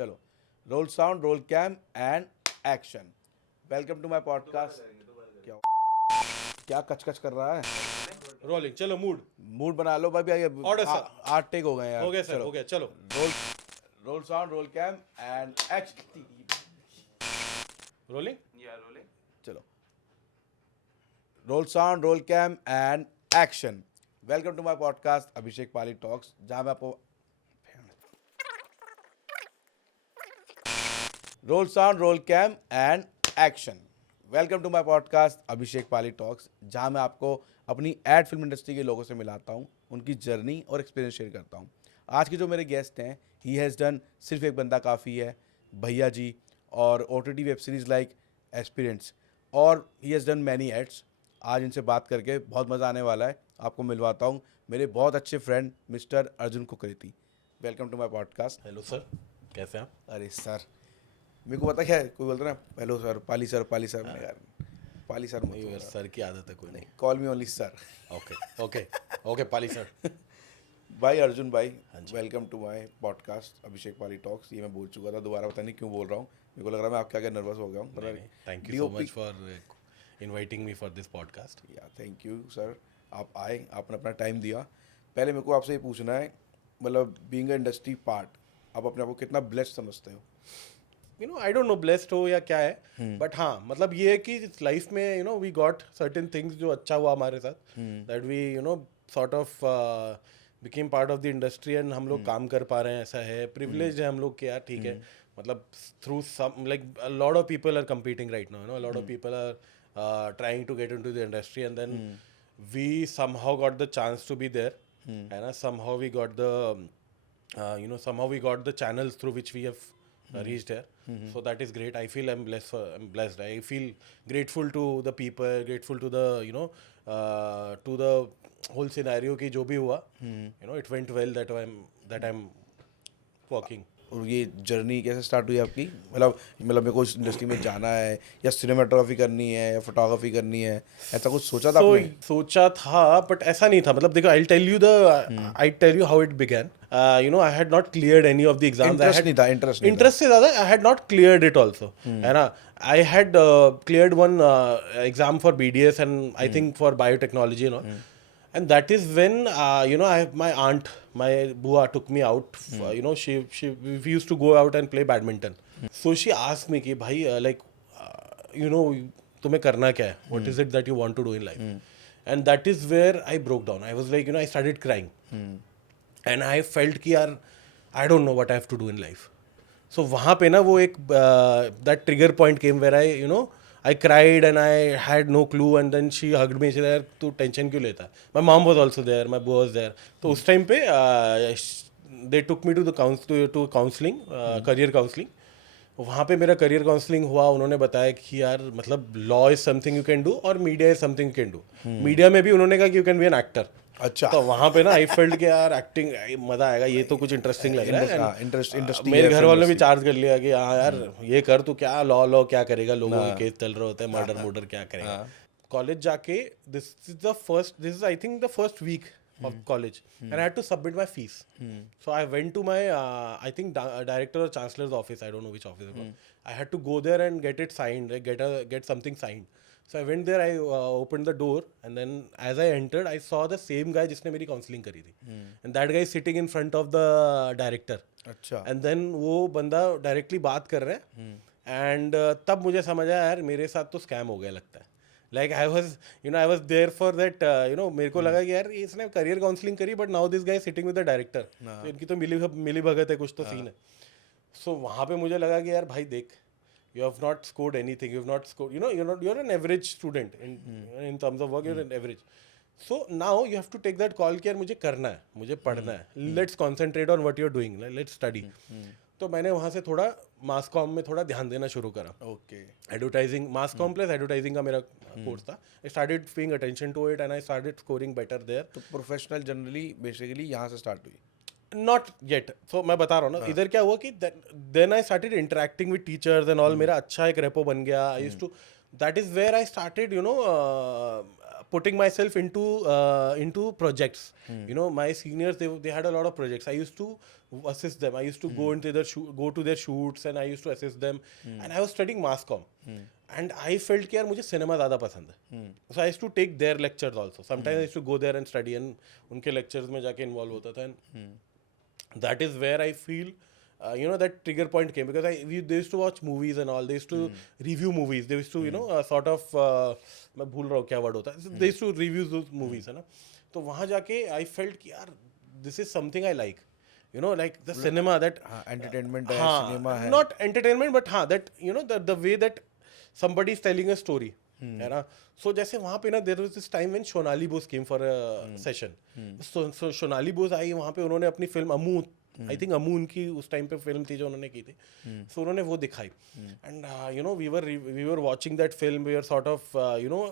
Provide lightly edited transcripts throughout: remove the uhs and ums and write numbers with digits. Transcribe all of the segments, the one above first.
चलो, roll sound, roll cam and action. Welcome to my podcast. क्या कचकच कर रहा है? रोलिंग, चलो मूड बना लो भाई। Order, sir. 8 टेक हो गए यार। हो गया सर, हो गया, चलो। Roll sound, roll cam and action. Rolling. चलो, roll sound, roll cam and action. Welcome to my podcast Abhishek Pali talks, जहां मैं आपको roll sound, roll cam and action. Welcome to my podcast Abhishek Pali talks, जहां मैं आपको अपनी एड फिल्म इंडस्ट्री के लोगों से मिलाता हूं, उनकी जर्नी और एक्सपीरियंस शेयर करता हूं। आज के जो मेरे गेस्ट हैं, ही हैज़ डन सिर्फ एक बंदा काफ़ी है, भैया जी, और OTT web series like aspirants, और he has done many ads. आज इनसे बात करके बहुत मज़ा आने वाला है। आपको मिलवाता हूँ मेरे बहुत अच्छे friend mister Arjun Kukreti. Welcome to my podcast. Hello sir, कैसे हैं आप? अरे सर, मेरे को पता क्या है, कोई बोलता ना हेलो सर, पाली सर, पाली सर। मैं यार पाली सर मत नहीं, सर की आदत है, कोई नहीं। Call me only sir. Okay okay okay, Pali sir. भाई अर्जुन भाई, welcome to my podcast Abhishek Pali talks. ये मैं बोल चुका था, दोबारा पता नहीं क्यों बोल रहा हूँ। मेरे को लग रहा है मैं आपके आगे नर्वस हो गया हूँ। Thank you so much for inviting me for this podcast. या थैंक यू सर, आप आए, आपने अपना टाइम दिया। पहले मेरे को आपसे ये पूछना है, मतलब बीइंग अ इंडस्ट्री पार्ट, आप अपने आप को कितना ब्लेस्ड समझते हो? आई डोंट नो ब्लेस्ड हो या क्या है, बट हाँ, मतलब ये है कि लाइफ में वी गॉट सर्टेन थिंग्स जो अच्छा हुआ हमारे साथ, that we sort of became part of the industry and हम लोग काम कर पा रहे हैं, ऐसा है। प्रिविलेज है हम लोग के यार, ठीक है। मतलब through some like a lot of people are competing right now, a lot of people are trying to get into the industry, and then we somehow got the chance to be there, and somehow we got the somehow we got the channels through which we have reached here. So that is great. I feel I'm blessed. I feel grateful to the people, grateful to the to the whole scenario ki jo bhi hua, it went well that I'm working. और ये journey कैसे start हुई आपकी? मतलब मेरे को इस industry में जाना है, या सिनेमाटोग्राफी करनी है, या फोटोग्राफी करनी है, ऐसा कुछ सोचा था आपने? सोचा था, बट ऐसा नहीं था। मतलब देखो, I tell you how it began. I had not cleared any of the exams. Interest नहीं था, इंटरेस्ट इंटरेस्ट से ज़्यादा I had not cleared it also, है ना। I had cleared one exam for BDS and I think for biotechnology, and that is when I have my bua took me out. We used to go out and play badminton. So she asked me कि भाई तुम्हें करना क्या है, what is it that you want to do in life? And that is where I broke down. I was like, I started crying, and I felt कि यार I don't know what I have to do in life. So वहाँ पे ना वो एक that trigger point came where I cried and I had no clue, and then she hugged me. She said, "तू tension क्यों लेता है?" My mom was also there, my bro was there. तो उस टाइम पे they took me to the counseling, career counseling. वहाँ पे मेरा करियर काउंसलिंग हुआ। उन्होंने बताया कि यार मतलब law is something you can do और media is something you can do. Media में भी उन्होंने कहा कि you can be an actor. अच्छा। तो वहाँ पे ना आई फेल्ट कि यार एक्टिंग मज़ा आएगा, ये तो कुछ इंटरेस्टिंग लग रहा है। इंटरेस्टिंग। मेरे घर वालों ने भी चार्ज कर लिया कि हाँ यार ये कर, तू क्या लॉ क्या करेगा, लोगों के केस चल रहे होते हैं, मर्डर क्या करेगा। कॉलेज जाके this is I think the first week of college, and I had to submit my fees. So I went to my I think director or chancellor's office, I don't know which office it was. I had to go there and get it signed, like get something signed. So I went there, I opened the door, and then as I entered I saw the same guy जिसने मेरी counseling करी थी, and that guy is sitting in front of the director. अच्छा। and then वो बंदा directly बात कर रहा है, and तब मुझे समझ आया यार मेरे साथ तो scam हो गया लगता है। Like I was there for that, मेरे को लगा कि यार इसने करियर काउंसलिंग करी, but now this guy sitting with the director, तो इनकी तो मिली भगत है, कुछ तो सीन है। सो वहाँ पे मुझे लगा कि यार भाई देख, you have not scored anything, you have not scored, you're an average student in terms of work, you're an average. So now you have to take that call कि यार मुझे करना है, मुझे पढ़ना है, let's concentrate on what you're doing, let's study. तो मैंने वहाँ से थोड़ा मास कॉम में थोड़ा ध्यान देना शुरू करा। Okay. Advertising, mass com plus advertising का मेरा कोर्स था। I started paying attention to it and I started scoring better there. तो प्रोफेशनल जनरली बेसिकली यहाँ से स्टार्ट हुई? Not yet. सो मैं बता रहा हूँ ना, इधर क्या हुआ कि then I started interacting with teachers and all. मेरा अच्छा एक रेपो बन गया। I used to, that is where I started putting myself into projects. You know, my seniors, they had a lot of projects. I used to assist them. I used to go to their shoots, and I used to assist them. And I was studying mass comm. And I felt कि यार मुझे cinema ज़्यादा पसंद है. So I used to take their lectures also. Sometimes I used to go there and study, and उनके lectures में जाके involve होता था. And that is where I feel you know, that trigger point came, because they used to watch movies and all. They used to review movies. They used to, you know, sort of मैं भूल रहा हूँ क्या word होता है. They used to review those movies, है ना. तो वहाँ जाके I felt कि यार this is something I like. You know, like the cinema that entertainment है, हाँ, सिनेमा है. not entertainment, but हाँ, that you know, the way that somebody is telling a story, है ना. So जैसे वहाँ पे ना, there was this time when Shonali Bose came for a session. So Shonali Bose आई वहाँ पे, उन्होंने अपनी film Amu, I think Amu उनकी उस टाइम पे फिल्म थी जो उन्होंने की थी. सो उन्होंने वो दिखाई. And you know, we were watching that film. We are sort of you know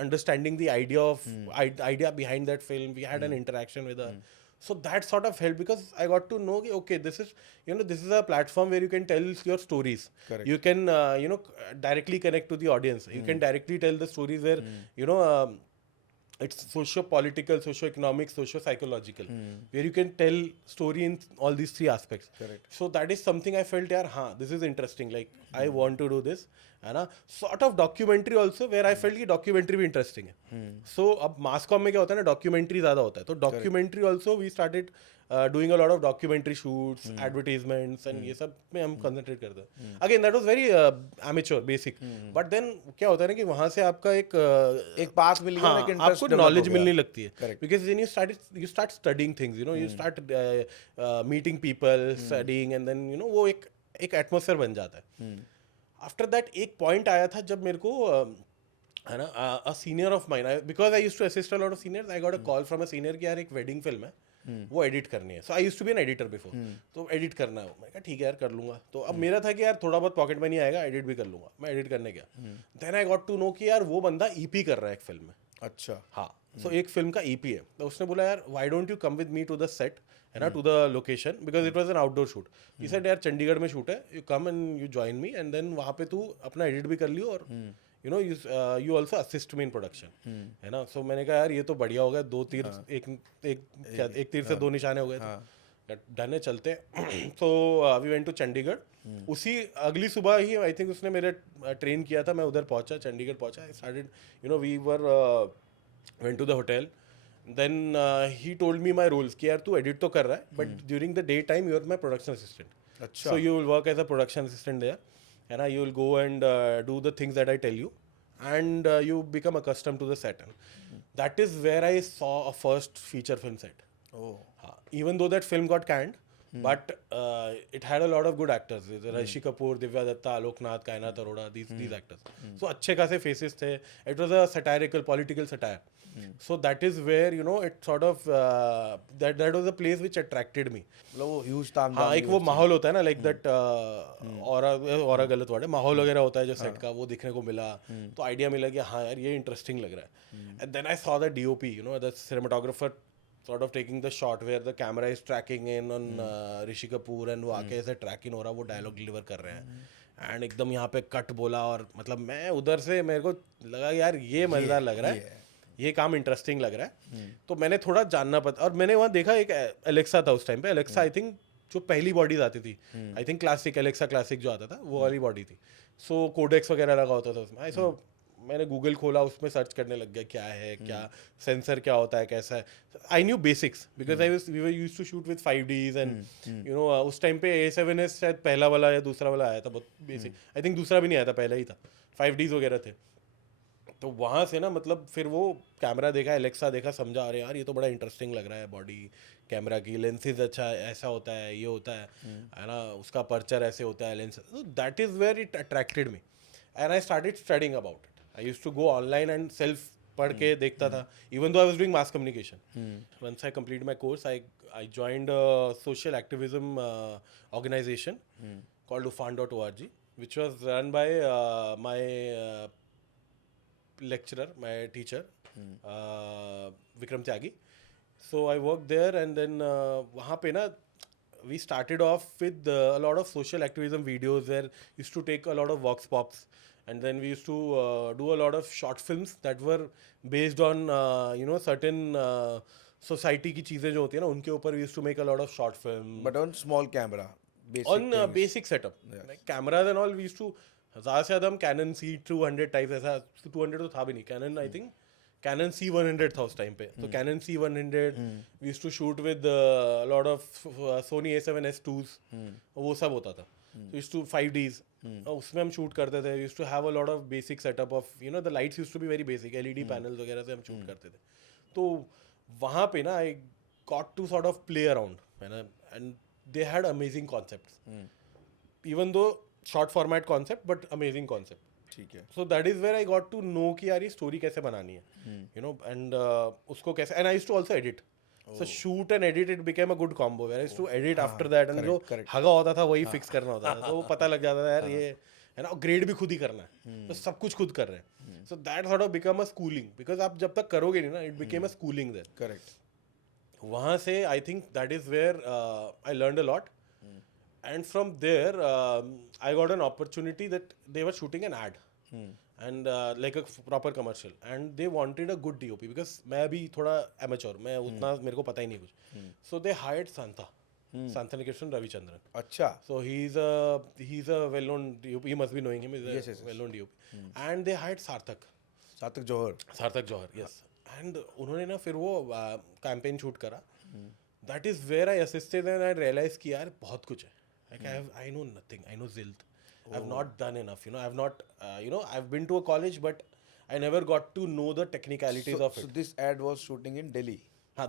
understanding the idea behind that film. We had an interaction with her. So that sort of helped, because I got to know, okay, this is, you know, this is a platform where you can tell your stories. Correct. You can you know, directly connect to the audience. You can directly tell the stories where you know, it's socio-political, socio-economic, socio-psychological, where you can tell story in all these three aspects. Correct. So that is something I felt, yaar, this is interesting. Like I want to do this, है ना. Sort of documentary also, where I felt कि documentary भी interesting है. So अब mass comm में क्या होता है ना, documentary ज़्यादा होता है. तो documentary also we started doing a lot of documentary shoots, advertisements, and ये सब में हम concentrate करते हैं. Again, that was very amateur, basic. But then क्या होता है ना कि वहाँ से आपका एक पाथ मिल गया, हाँ, एक इंटरेस्ट आपको नॉलेज मिलने लगती है. Correct. Because then you start studying things, you know, you start meeting people, studying, and then you know, वो एक एटमोसफेयर बन जाता है. आफ्टर दैट एक पॉइंट आया था जब मेरे को है ना, a senior of mine, because I used to assist a lot of seniors, I got a call from a senior कि यार एक वेडिंग फिल्म है, वो एडिट करनी है. So I used to be an editor before. तो edit करना है. मैं कहा ठीक है यार, कर लूंगा. तो अब मेरा था कि यार थोड़ा बहुत पॉकेट मनी आएगा, एडिट भी कर लूंगा. मैं एडिट करने गया. Then I got to know कि यार वो बंदा ईपी कर रहा है एक फिल्म में. अच्छा. हाँ. सो एक फिल्म का ईपी है. तो उसने बोला यार, why don't you come with me to the set, है ना, to the location, because it was an outdoor shoot. He said यार चंडीगढ़ में शूट है, you come and you join me, and then वहाँ पे तू अपना एडिट भी कर लियो, और you know, you also assist me in production, है ना. सो मैंने कहा यार ये तो बढ़िया हो गया. दो तीर, एक तीर से दो निशाने हो गए. डन है, चलते. So we went to Chandigarh. उसी अगली सुबह ही आई थिंक उसने मेरे ट्रेन किया था. मैं उधर पहुंचा, चंडीगढ़ पहुंचा. I started, you know, we were went to the hotel. Then he told me my roles कि यार तू एडिट तो कर रहा है, but during the day time you are my production assistant. अच्छा. So you will work as a production assistant there, and you will go and do the things that I tell you, and you become accustomed to the set. And that is where I saw a first feature film set. Oh. Even though that film got canned, but it had a lot of good actors. Rishi Kapoor, Divya Datta, Alok Nath, Kainat Arora, these actors. So अच्छे खासे faces थे. It was a satirical, political satire. So that is where, you know, it sort of that was a place which attracted me. मतलब वो huge ताम. हाँ, एक वो माहौल होता है ना, लाइक दैट और गलत वर्ड है, माहौल वगैरह होता है जो सेट का, वो दिखने को मिला. तो आइडिया मिला कि हाँ यार ये इंटरेस्टिंग लग रहा है. And then I saw the DOP, you know, the cinematographer sort of taking the shot where the camera is tracking in on Rishi Kapoor, and वो आके ऐसे ट्रैक इन हो रहा, वो डायलॉग डिलीवर कर रहे हैं, एंड एकदम यहाँ पे कट बोला. और मतलब मैं उधर से मेरे को लगा यार ये मजेदार लग रहा है, ये काम इंटरेस्टिंग लग रहा है. तो मैंने थोड़ा जानना पता, और मैंने वहाँ देखा एक एलेक्सा था उस टाइम पे. एलेक्सा आई थिंक जो पहली बॉडीज आती थी, I think classic, Alexa classic जो आता था, वो वाली बॉडी थी. सो कोडेक्स वगैरह लगा होता था उसमें. आई सो मैंने गूगल खोला, उसमें सर्च करने लग गया क्या है, क्या सेंसर क्या होता है, कैसा है. I knew basics because we were used to shoot with 5Ds, and you know उस टाइम पे A7S शायद पहला वाला या दूसरा वाला आया था, बहुत बेसिक. आई थिंक दूसरा भी नहीं आया था, पहला ही था. 5Ds वगैरह थे. तो वहाँ से ना, मतलब फिर वो कैमरा देखा, एलेक्सा देखा, समझा, अरे यार ये तो बड़ा इंटरेस्टिंग लग रहा है, बॉडी कैमरा की लेंसेज अच्छा ऐसा होता है, ये होता है ना, उसका पर्चर ऐसे होता है, lens. That is where it attracted me, and I started studying about it. I used to go online and self पढ़ के देखता था, even though I was doing mass communication. Once I complete my course, I joined a social activism organization called ufan.org, which was run by my lecturer, my teacher, Vikram Tyagi. So I worked there, and then वहाँ पे ना we started off with a lot of social activism videos where used to take a lot of vox pops, and then we used to do a lot of short films that were based on certain society की चीजें जो होती है ना उनके ऊपर we used to make a lot of short film But on small camera, basic on things. basic setup. Like cameras and all we used to ज़्यादा से ज़्यादा हम Canon C200 टाइप ऐसा 200 तो था भी नहीं Canon I think Canon C100 था उस टाइम पे तो Canon C100 we used to shoot with a lot of Sony A7S2s वो सब होता था so used to 5Ds उसमें हम शूट करते थे used to have a lot of basic setup of the lights used to be very basic LED panels वगैरह से हम शूट करते थे तो वहाँ पे ना I got to sort of play around है ना and they had amazing concepts even though short format concept but amazing concept ठीक है. so that is where I got to know कि यार ये story कैसे बनानी है and उसको कैसे and I used to also edit so shoot and edit it became a good combo where I used to edit after that and जो हगा होता था वही fix करना होता था तो वो पता लग जाता था यार ये है ना ग्रेड भी खुद ही करना है तो सब कुछ खुद कर रहे हैं so that sort of become a schooling because आप जब तक करोगे नहीं ना it became a schooling there Correct. वहाँ से I think that is where I learned a lot and from there I got an opportunity that they were shooting an ad and like a proper commercial and they wanted a good DOP because मैं अभी थोड़ा amateur मैं उतना मेरे को पता ही नहीं कुछ so they hired Santha Nikesh Ravichandran. अच्छा. So he's a well-known DOP. You must be knowing him. He's a Yes. well-known DOP. And they hired Sarthak Johar. Yes. And उन्होंने ना फिर वो campaign shoot करा. That is where I assisted and I realized कि यार बहुत कुछ है. Like I know nothing. I know zilt. I've not done enough. I've not. I've been to a college, but I never got to know the technicalities of it. So this ad was shooting in Delhi.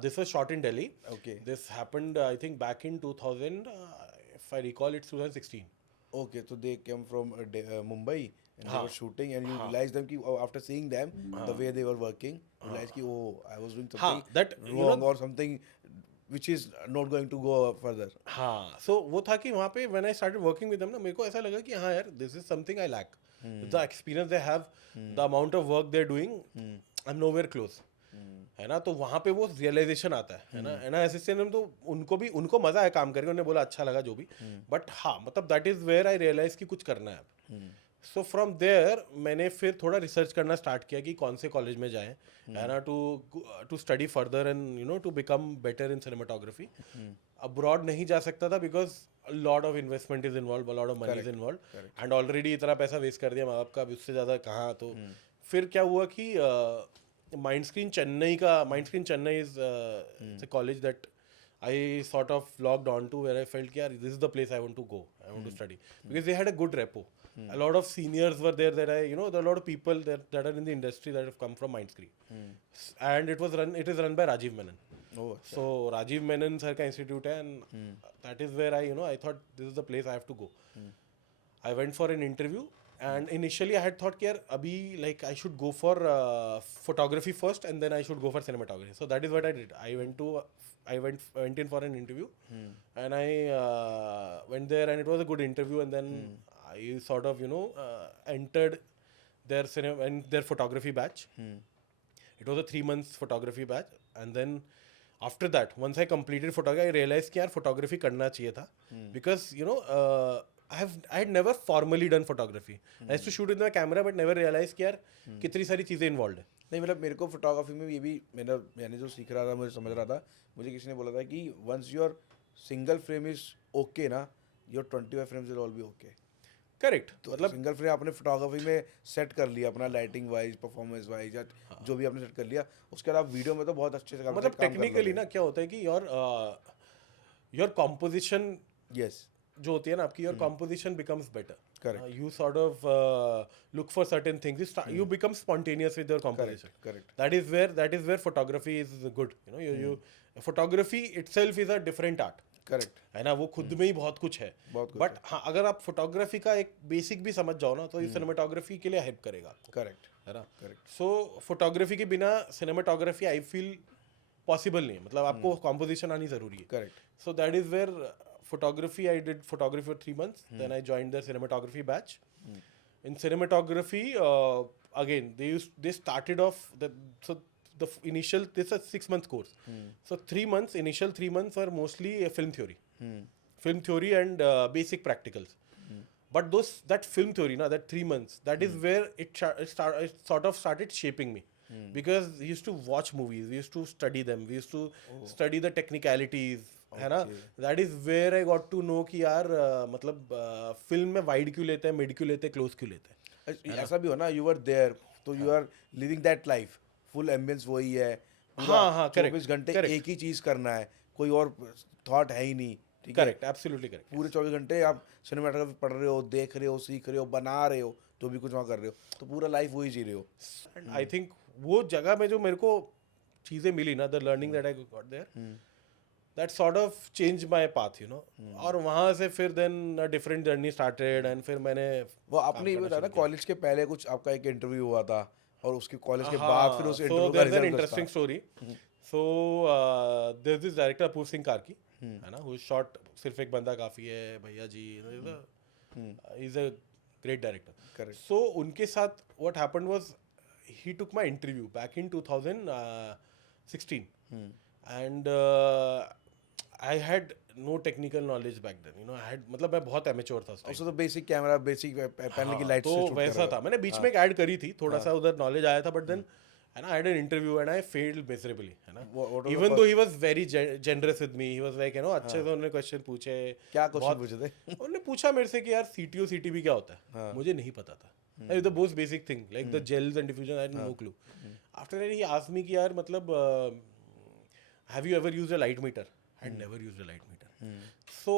This was shot in Delhi. Okay. This happened, I think, back in 2000. If I recall, it's 2016. Okay, so they came from Mumbai and they were shooting, and you realized them ki, after seeing them, the way they were working, you realized ki, oh, I was doing something that, wrong or something which is not going to go further. हाँ, so वो था कि वहाँ पे when I started working with them ना मेरे को ऐसा लगा कि हाँ यार this is something I lack. The experience they have, the amount of work they're doing, I'm nowhere close. है ना तो वहाँ पे वो रियलाइजेशन आता है ना है ना असिस्टेंट तो उनको मजा है काम करके उन्होंने बोला अच्छा लगा जो भी बट हाँ मतलब that is where I realise कि कुछ करना है अब सो फ्रॉम देयर मैंने फिर थोड़ा रिसर्च करना स्टार्ट किया कि कौन से कॉलेज में जाएं है ना to study further and to become better in cinematography abroad नहीं जा सकता था because lot of investment is involve lot of money is involve and already इतना पैसा वेस्ट कर दिया माँ बाप का उससे ज़्यादा कहाँ तो फिर क्या हुआ कि Mindscreen Chennai is it's a college that I sort of logged on to where I felt yeah, this is the place I want to go. I want to study because they had a good repo. A lot of seniors were there that there are a lot of people that are in the industry that have come from Mindscreen. And it is run by Rajiv Menon. Oh, so Rajiv Menon sir ka institute hai and that is where I thought this is the place I have to go. I went for an interview. And initially I had thought that abhi like I should go for photography first and then I should go for cinematography. So that is what I did. I went in for an interview and I went there and it was a good interview and then I sort of entered their photography batch. It was a 3 months photography batch and then after that once I completed photography I realized कि यार photography करना चाहिए था because I had never formally done photography. I used to shoot with my camera but never realized कि यार कितनी सारी चीज़ें involved है. नहीं मतलब मेरे को फोटोग्राफी में ये भी मैंने जो सीख रहा था मुझे समझ रहा था मुझे किसी ने बोला था कि once your single frame is okay ना your 25 frames will all be okay. Correct तो मतलब सिंगल फ्रेम आपने फोटोग्राफी में सेट कर लिया अपना लाइटिंग वाइज परफॉर्मेंस वाइज या जो भी आपने सेट कर लिया उसके बाद वीडियो में तो बहुत अच्छे से मतलब टेक्निकली ना क्या होता है कि योर कॉम्पोजिशन यस जो होती है ना आपकी your composition becomes better correct you sort of look for certain things you become spontaneous with your composition. Correct. That is where photography is good. You photography itself is a different art. Correct है ना वो खुद में ही बहुत कुछ है but हाँ अगर आप फोटोग्राफी का एक बेसिक भी समझ जाओ ना तो ये सिनेमाटोग्राफी के लिए हेल्प करेगा करेक्ट है ना सो फोटोग्राफी के बिना सिनेमाटोग्राफी आई फील पॉसिबल नहीं है मतलब आपको कॉम्पोजिशन आनी जरूरी है correct so that is where photography I did photography for 3 months then I joined the cinematography batch in cinematography again they started off the initial this is a 6 month course so 3 months were mostly film theory and basic practicals But that film theory, na, that 3 months, that is where it sort of started shaping me. Because we used to watch movies, we used to study them, we used to study the technicalities, है ना. That is where I got to know कि यार मतलब film में wide क्यों लेते हैं, mid क्यों लेते हैं, क्लोज क्यों लेते हैं. ऐसा भी हो ना, यू आर देयर तो you are living that life, full ambience वही है, हाँ, correct, 24 घंटे correct. एक ही चीज करना है, कोई और थॉट है ही नहीं. ठीक है, करेक्ट, एब्सोल्युटली करेक्ट. पूरे 24 घंटे आप सिनेमाटोग्राफी पढ़ रहे हो, देख रहे हो, सीख रहे हो, बना रहे हो, तो भी कुछ वहाँ कर रहे हो, तो पूरा लाइफ वही जी रहे हो. एंड आई थिंक वो जगह में जो मेरे को चीज़ें मिली ना, the learning that I got there, that sort of change my path, you know. और वहाँ से फिर then different journey started and फिर मैंने वो आपने ये बताया ना, कॉलेज के पहले कुछ आपका एक इंटरव्यू हुआ था और उसके कॉलेज के बाद फिर उस इंटरव्यू का result interesting story. So there is this director Apurva Singh Karki, है ना, हु शॉट सिर्फ एक बंदा काफी है भैया जी, is a great director. Correct. So उनके साथ what happened was he took my interview back in 2016, and I had no technical knowledge back then, you know. I had मतलब मैं बहुत amateur था उस time. उससे तो बेसिक कैमरा, बेसिक पैनल की लाइट तो से शूट कर वैसा रहे था. मैंने बीच में एक ऐड करी थी, थोड़ा सा उधर नॉलेज आया था, but then and I had an interview and I failed miserably, है ना. What was the Even though he was very generous with me, he was like, you know, अच्छे से उन्होंने क्वेश्चन पूछे. क्या क्वेश्चन पूछे थे? उन्होंने पूछा मेरे से कि यार CTO CTB क्या होता है, मुझे नहीं पता था. Like the most basic thing, like the gels and diffusion, I had no clue. After that he asked me कि यार मतलब have you ever used a light meter? I had never used a light meter. So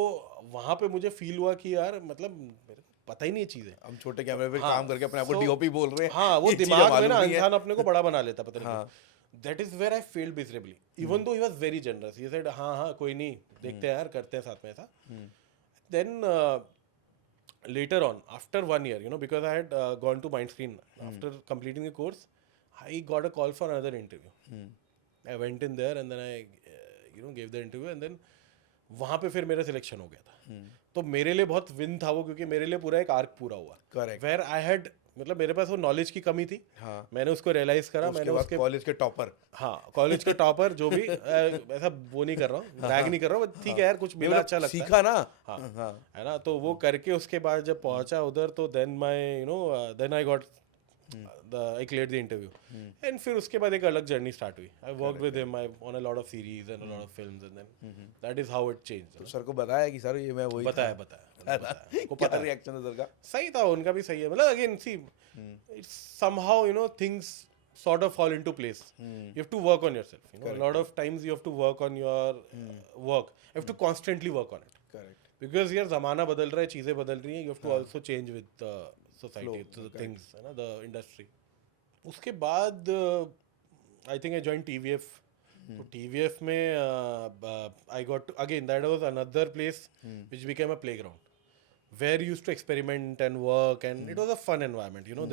वहाँ पे मुझे feel हुआ कि यार मतलब मेरे को पता ही नहीं है चीज़ें. हम छोटे कैमरे पे काम करके अपने आप को डीओपी बोल रहे हैं. हाँ, वो ये चीज़ें दिमाग में मालूम ना नहीं है. इंसान अपने को बड़ा बना लेता, पता नहीं. That is where I failed miserably. Even though he was very generous, he said हाँ कोई नहीं, देखते हैं यार, करते हैं साथ में ऐसा. Then later on, after 1 year, you know, because I had gone to Mindscreen after completing the course, I got a call for another interview. I went in there and then I you know gave the interview and then वहाँ पे फिर मेरा selection हो गया था. तो मेरे लिए बहुत विन था वो, क्योंकि मेरे लिए पूरा एक आर्क पूरा हुआ. Correct. वेयर आई हैड मतलब मेरे पास वो नॉलेज की कमी थी. हाँ. मैंने उसको रियलाइज करा. मैंने उसके कॉलेज के टॉपर. हाँ, कॉलेज के टॉपर जो भी ऐसा वो नहीं कर रहा हूँ, ब्रैग नहीं कर रहा हूँ, ठीक है यार, कुछ मिला अच्छा लगता है, सीखा ना. हाँ, है ना. तो वो करके उसके बाद जब पहुंचा उधर, तो then my you know then I got I cleared the interview. And फिर उसके बाद एक अलग जर्नी स्टार्ट हुई. I worked with him on a lot of series and a lot of films, and then that is how it changed. तो sir को बताया कि सर ये मैं वही बताया को पता रिएक्शन था सर का. सही था, उनका भी सही है. मतलब again see it's somehow, you know, things sort of fall into place. You have to work on yourself, you know. A lot of times you have to work on your work. You have to constantly work on it. Correct. Because यार ज़माना बदल रहा है, चीज़ें बदल रही हैं. You have to also change with the society, to the things, है ना, the industry. उसके बाद I think I joined TVF. तो TVF में I got again, that was another place which became a playground where you used to experiment and work, and it was a fun environment, you know.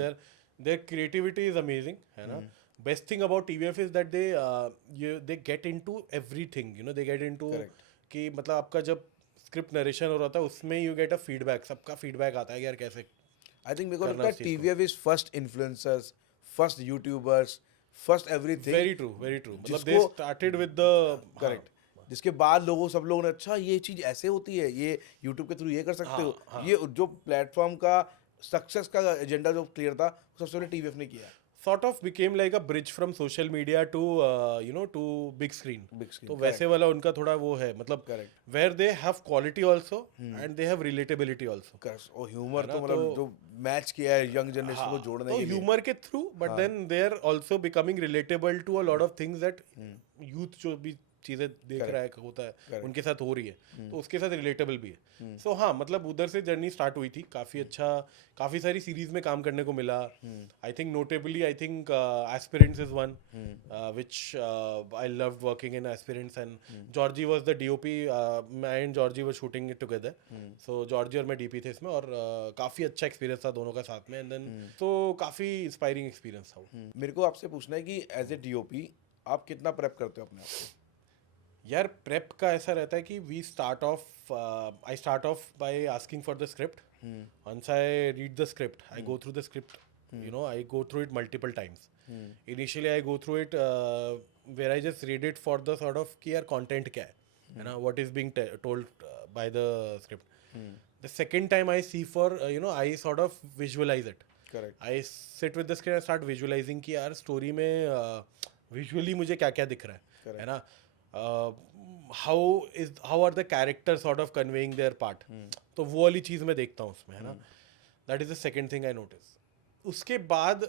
Their creativity is amazing, है ना. Best thing about TVF is that they get into everything, you know. They get into कि मतलब आपका जब script narration हो रहा था उसमें you get a feedback, सबका फीडबैक आता है कि यार कैसे. I think because of that TVF is first influencers, first YouTubers, first everything. Very true, very true. मतलब they started with the correct. जिसके बाद सब लोगों ने अच्छा ये चीज ऐसे होती है, ये YouTube के थ्रू ये कर सकते हो. ये जो प्लेटफॉर्म का सक्सेस का एजेंडा जो क्लियर था, सबसे पहले TVF ने किया. sort of became like a bridge from social media to you know, to big screen. तो वैसे वाला उनका थोड़ा वो है, मतलब where they have quality also and they have relatability also. और ह्यूमर तो मतलब जो मैच किया है यंग जनरेशन को जोड़ने के लिए. तो ह्यूमर के through, but then they are also becoming relatable to a lot of things that youth जो भी चीज़ें देख रहा है, होता है, उनके साथ हो रही है, तो उसके साथ रिलेटेबल भी है. सो हाँ, मतलब उधर से जर्नी स्टार्ट हुई थी. काफ़ी अच्छा, काफ़ी सारी सीरीज में काम करने को मिला. I think notably, I think aspirants is one which I loved working in aspirants, and Georgie was the DOP. मैं and Georgie were shooting it together. So Georgie और मैं DP थे इसमें, और काफ़ी अच्छा एक्सपीरियंस था दोनों का साथ में. एंड देन तो काफ़ी इंस्पायरिंग एक्सपीरियंस था. मेरे को आपसे पूछना है कि एज ए DOP आप कितना प्रेप करते हो अपने आप को? यार प्रेप का ऐसा रहता है कि we start off I start off by asking for the script. Once I read the script, I go through the script, you know, I go through it multiple times. Initially I go through it where I just read it for the sort of कि यार content क्या है ना, what is being told by the script. The second time I see for I sort of visualize it. Correct I sit with the screen and start visualizing कि यार story में visually मुझे क्या क्या दिख रहा है ना. How are the character sort of conveying their part. तो वो वाली चीज़ मैं देखता हूँ उसमें, है ना. That is the second thing I notice. उसके बाद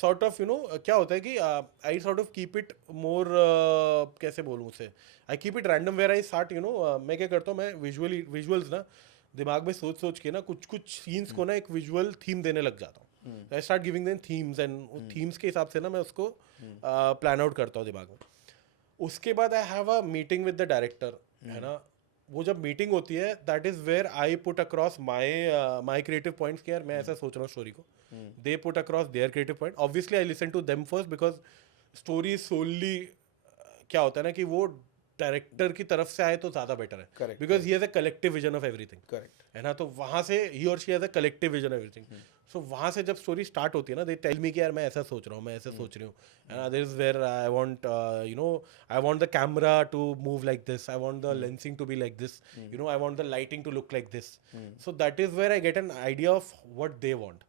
सॉर्ट ऑफ क्या होता है कि I sort of keep it more, कैसे बोलूँ उसे, I keep it random where I start मैं क्या करता हूँ, मैं विजुअल्स ना दिमाग में सोच सोच के ना कुछ सीन्स को ना एक विजुअल थीम देने लग जाता हूँ. I start giving them themes and themes के हिसाब से ना मैं उसको प्लान आउट करता हूँ दिमाग में. उसके बाद I have a meeting with the director, है ना. वो जब मीटिंग होती है that is where I put across my creative points कि यार मैं ऐसा सोच रहा हूँ स्टोरी को. They put across their creative point. Obviously I listen to them first because story solely क्या होता है ना कि वो डायरेक्टर की तरफ से आए तो ज़्यादा बेटर है. Correct, because he has a collective vision of everything, correct है ना. तो वहाँ से ही और she has a collective vision of everything. So वहाँ से जब स्टोरी स्टार्ट होती है ना, दे टेल मी कि यार मैं ऐसा सोच रहा हूँ, मैं ऐसा सोच रही हूँ, and this is where I want I want the camera to move like this, I want the lensing to be like this, I want the lighting to look like this. So that is where I get an idea of what they want.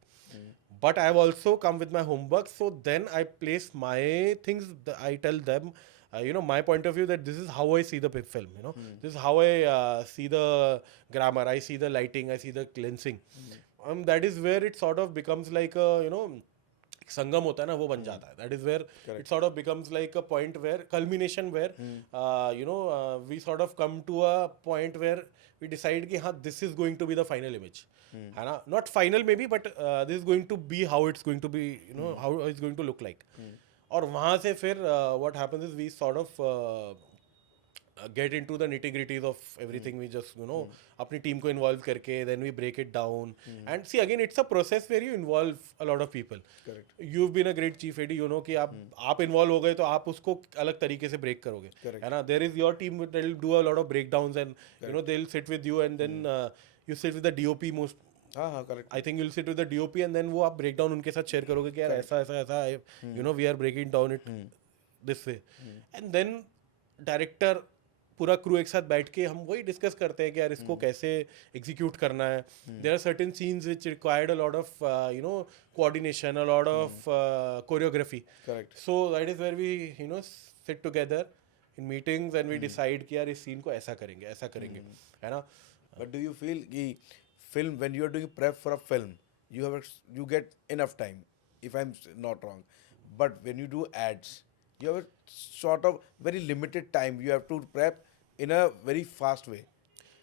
But I've also come with my homework, so then I place my things. I tell them, my point of view that this is how I see the film. This is how I see the grammar. I see the lighting. I see the lensing. That is where it sort of becomes like a संगम होता है ना, वो बन जाता है. That is where it sort of becomes like a point where culmination where we sort of come to a point where we decide कि हाँ this is going to be the final image. है ना, not final maybe but this is going to be how it's going to be, how it's going to look like. और वहाँ से फिर what happens is we sort of get into the nitty gritties of everything. We just अपनी team को involve करके then we break it down. And see again it's a process where you involve a lot of people. Correct. You've been a great chief AD, कि आप involve हो गए तो आप उसको अलग तरीके से break करोगे, है ना. There is your team that will do a lot of breakdowns and they'll sit with you and then you sit with the DOP most. हाँ correct. I think you'll sit with the DOP and then वो आप breakdown उनके साथ share करोगे कि यार ऐसा we are breaking down it this way. And then director पूरा क्रू एक साथ बैठ के हम वही डिस्कस करते हैं कि यार इसको कैसे एग्जीक्यूट करना है. There are certain scenes which required a lot of coordination, a lot of choreography. Correct. So that is where we sit together in meetings and we decide कि यार इस सीन को ऐसा करेंगे, है ना. But do you feel कि film when you are doing prep for a film you get enough time, if I'm not wrong, but when you do ads you have a sort of very limited time. You have to prep in a very fast way.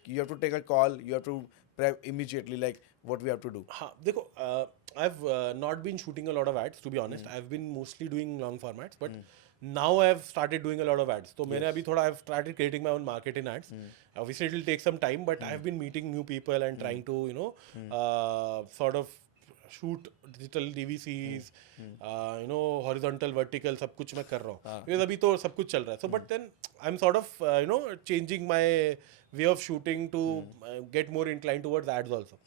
You have to take a call, you have to prep immediately, like what we have to do. हाँ देखो, I've not been shooting a lot of ads to be honest. I've been mostly doing long formats, but now I've started doing a lot of ads. तो मैंने अभी थोड़ा I've started creating my own market in ads. Obviously it will take some time, but I've been meeting new people and trying to sort of shoot digital DVCs, horizontal, vertical, सब कुछ मैं कर रहा हूँ because अभी तो सब कुछ चल रहा है. So but then I'm sort of changing my way of shooting to get more inclined towards ads also.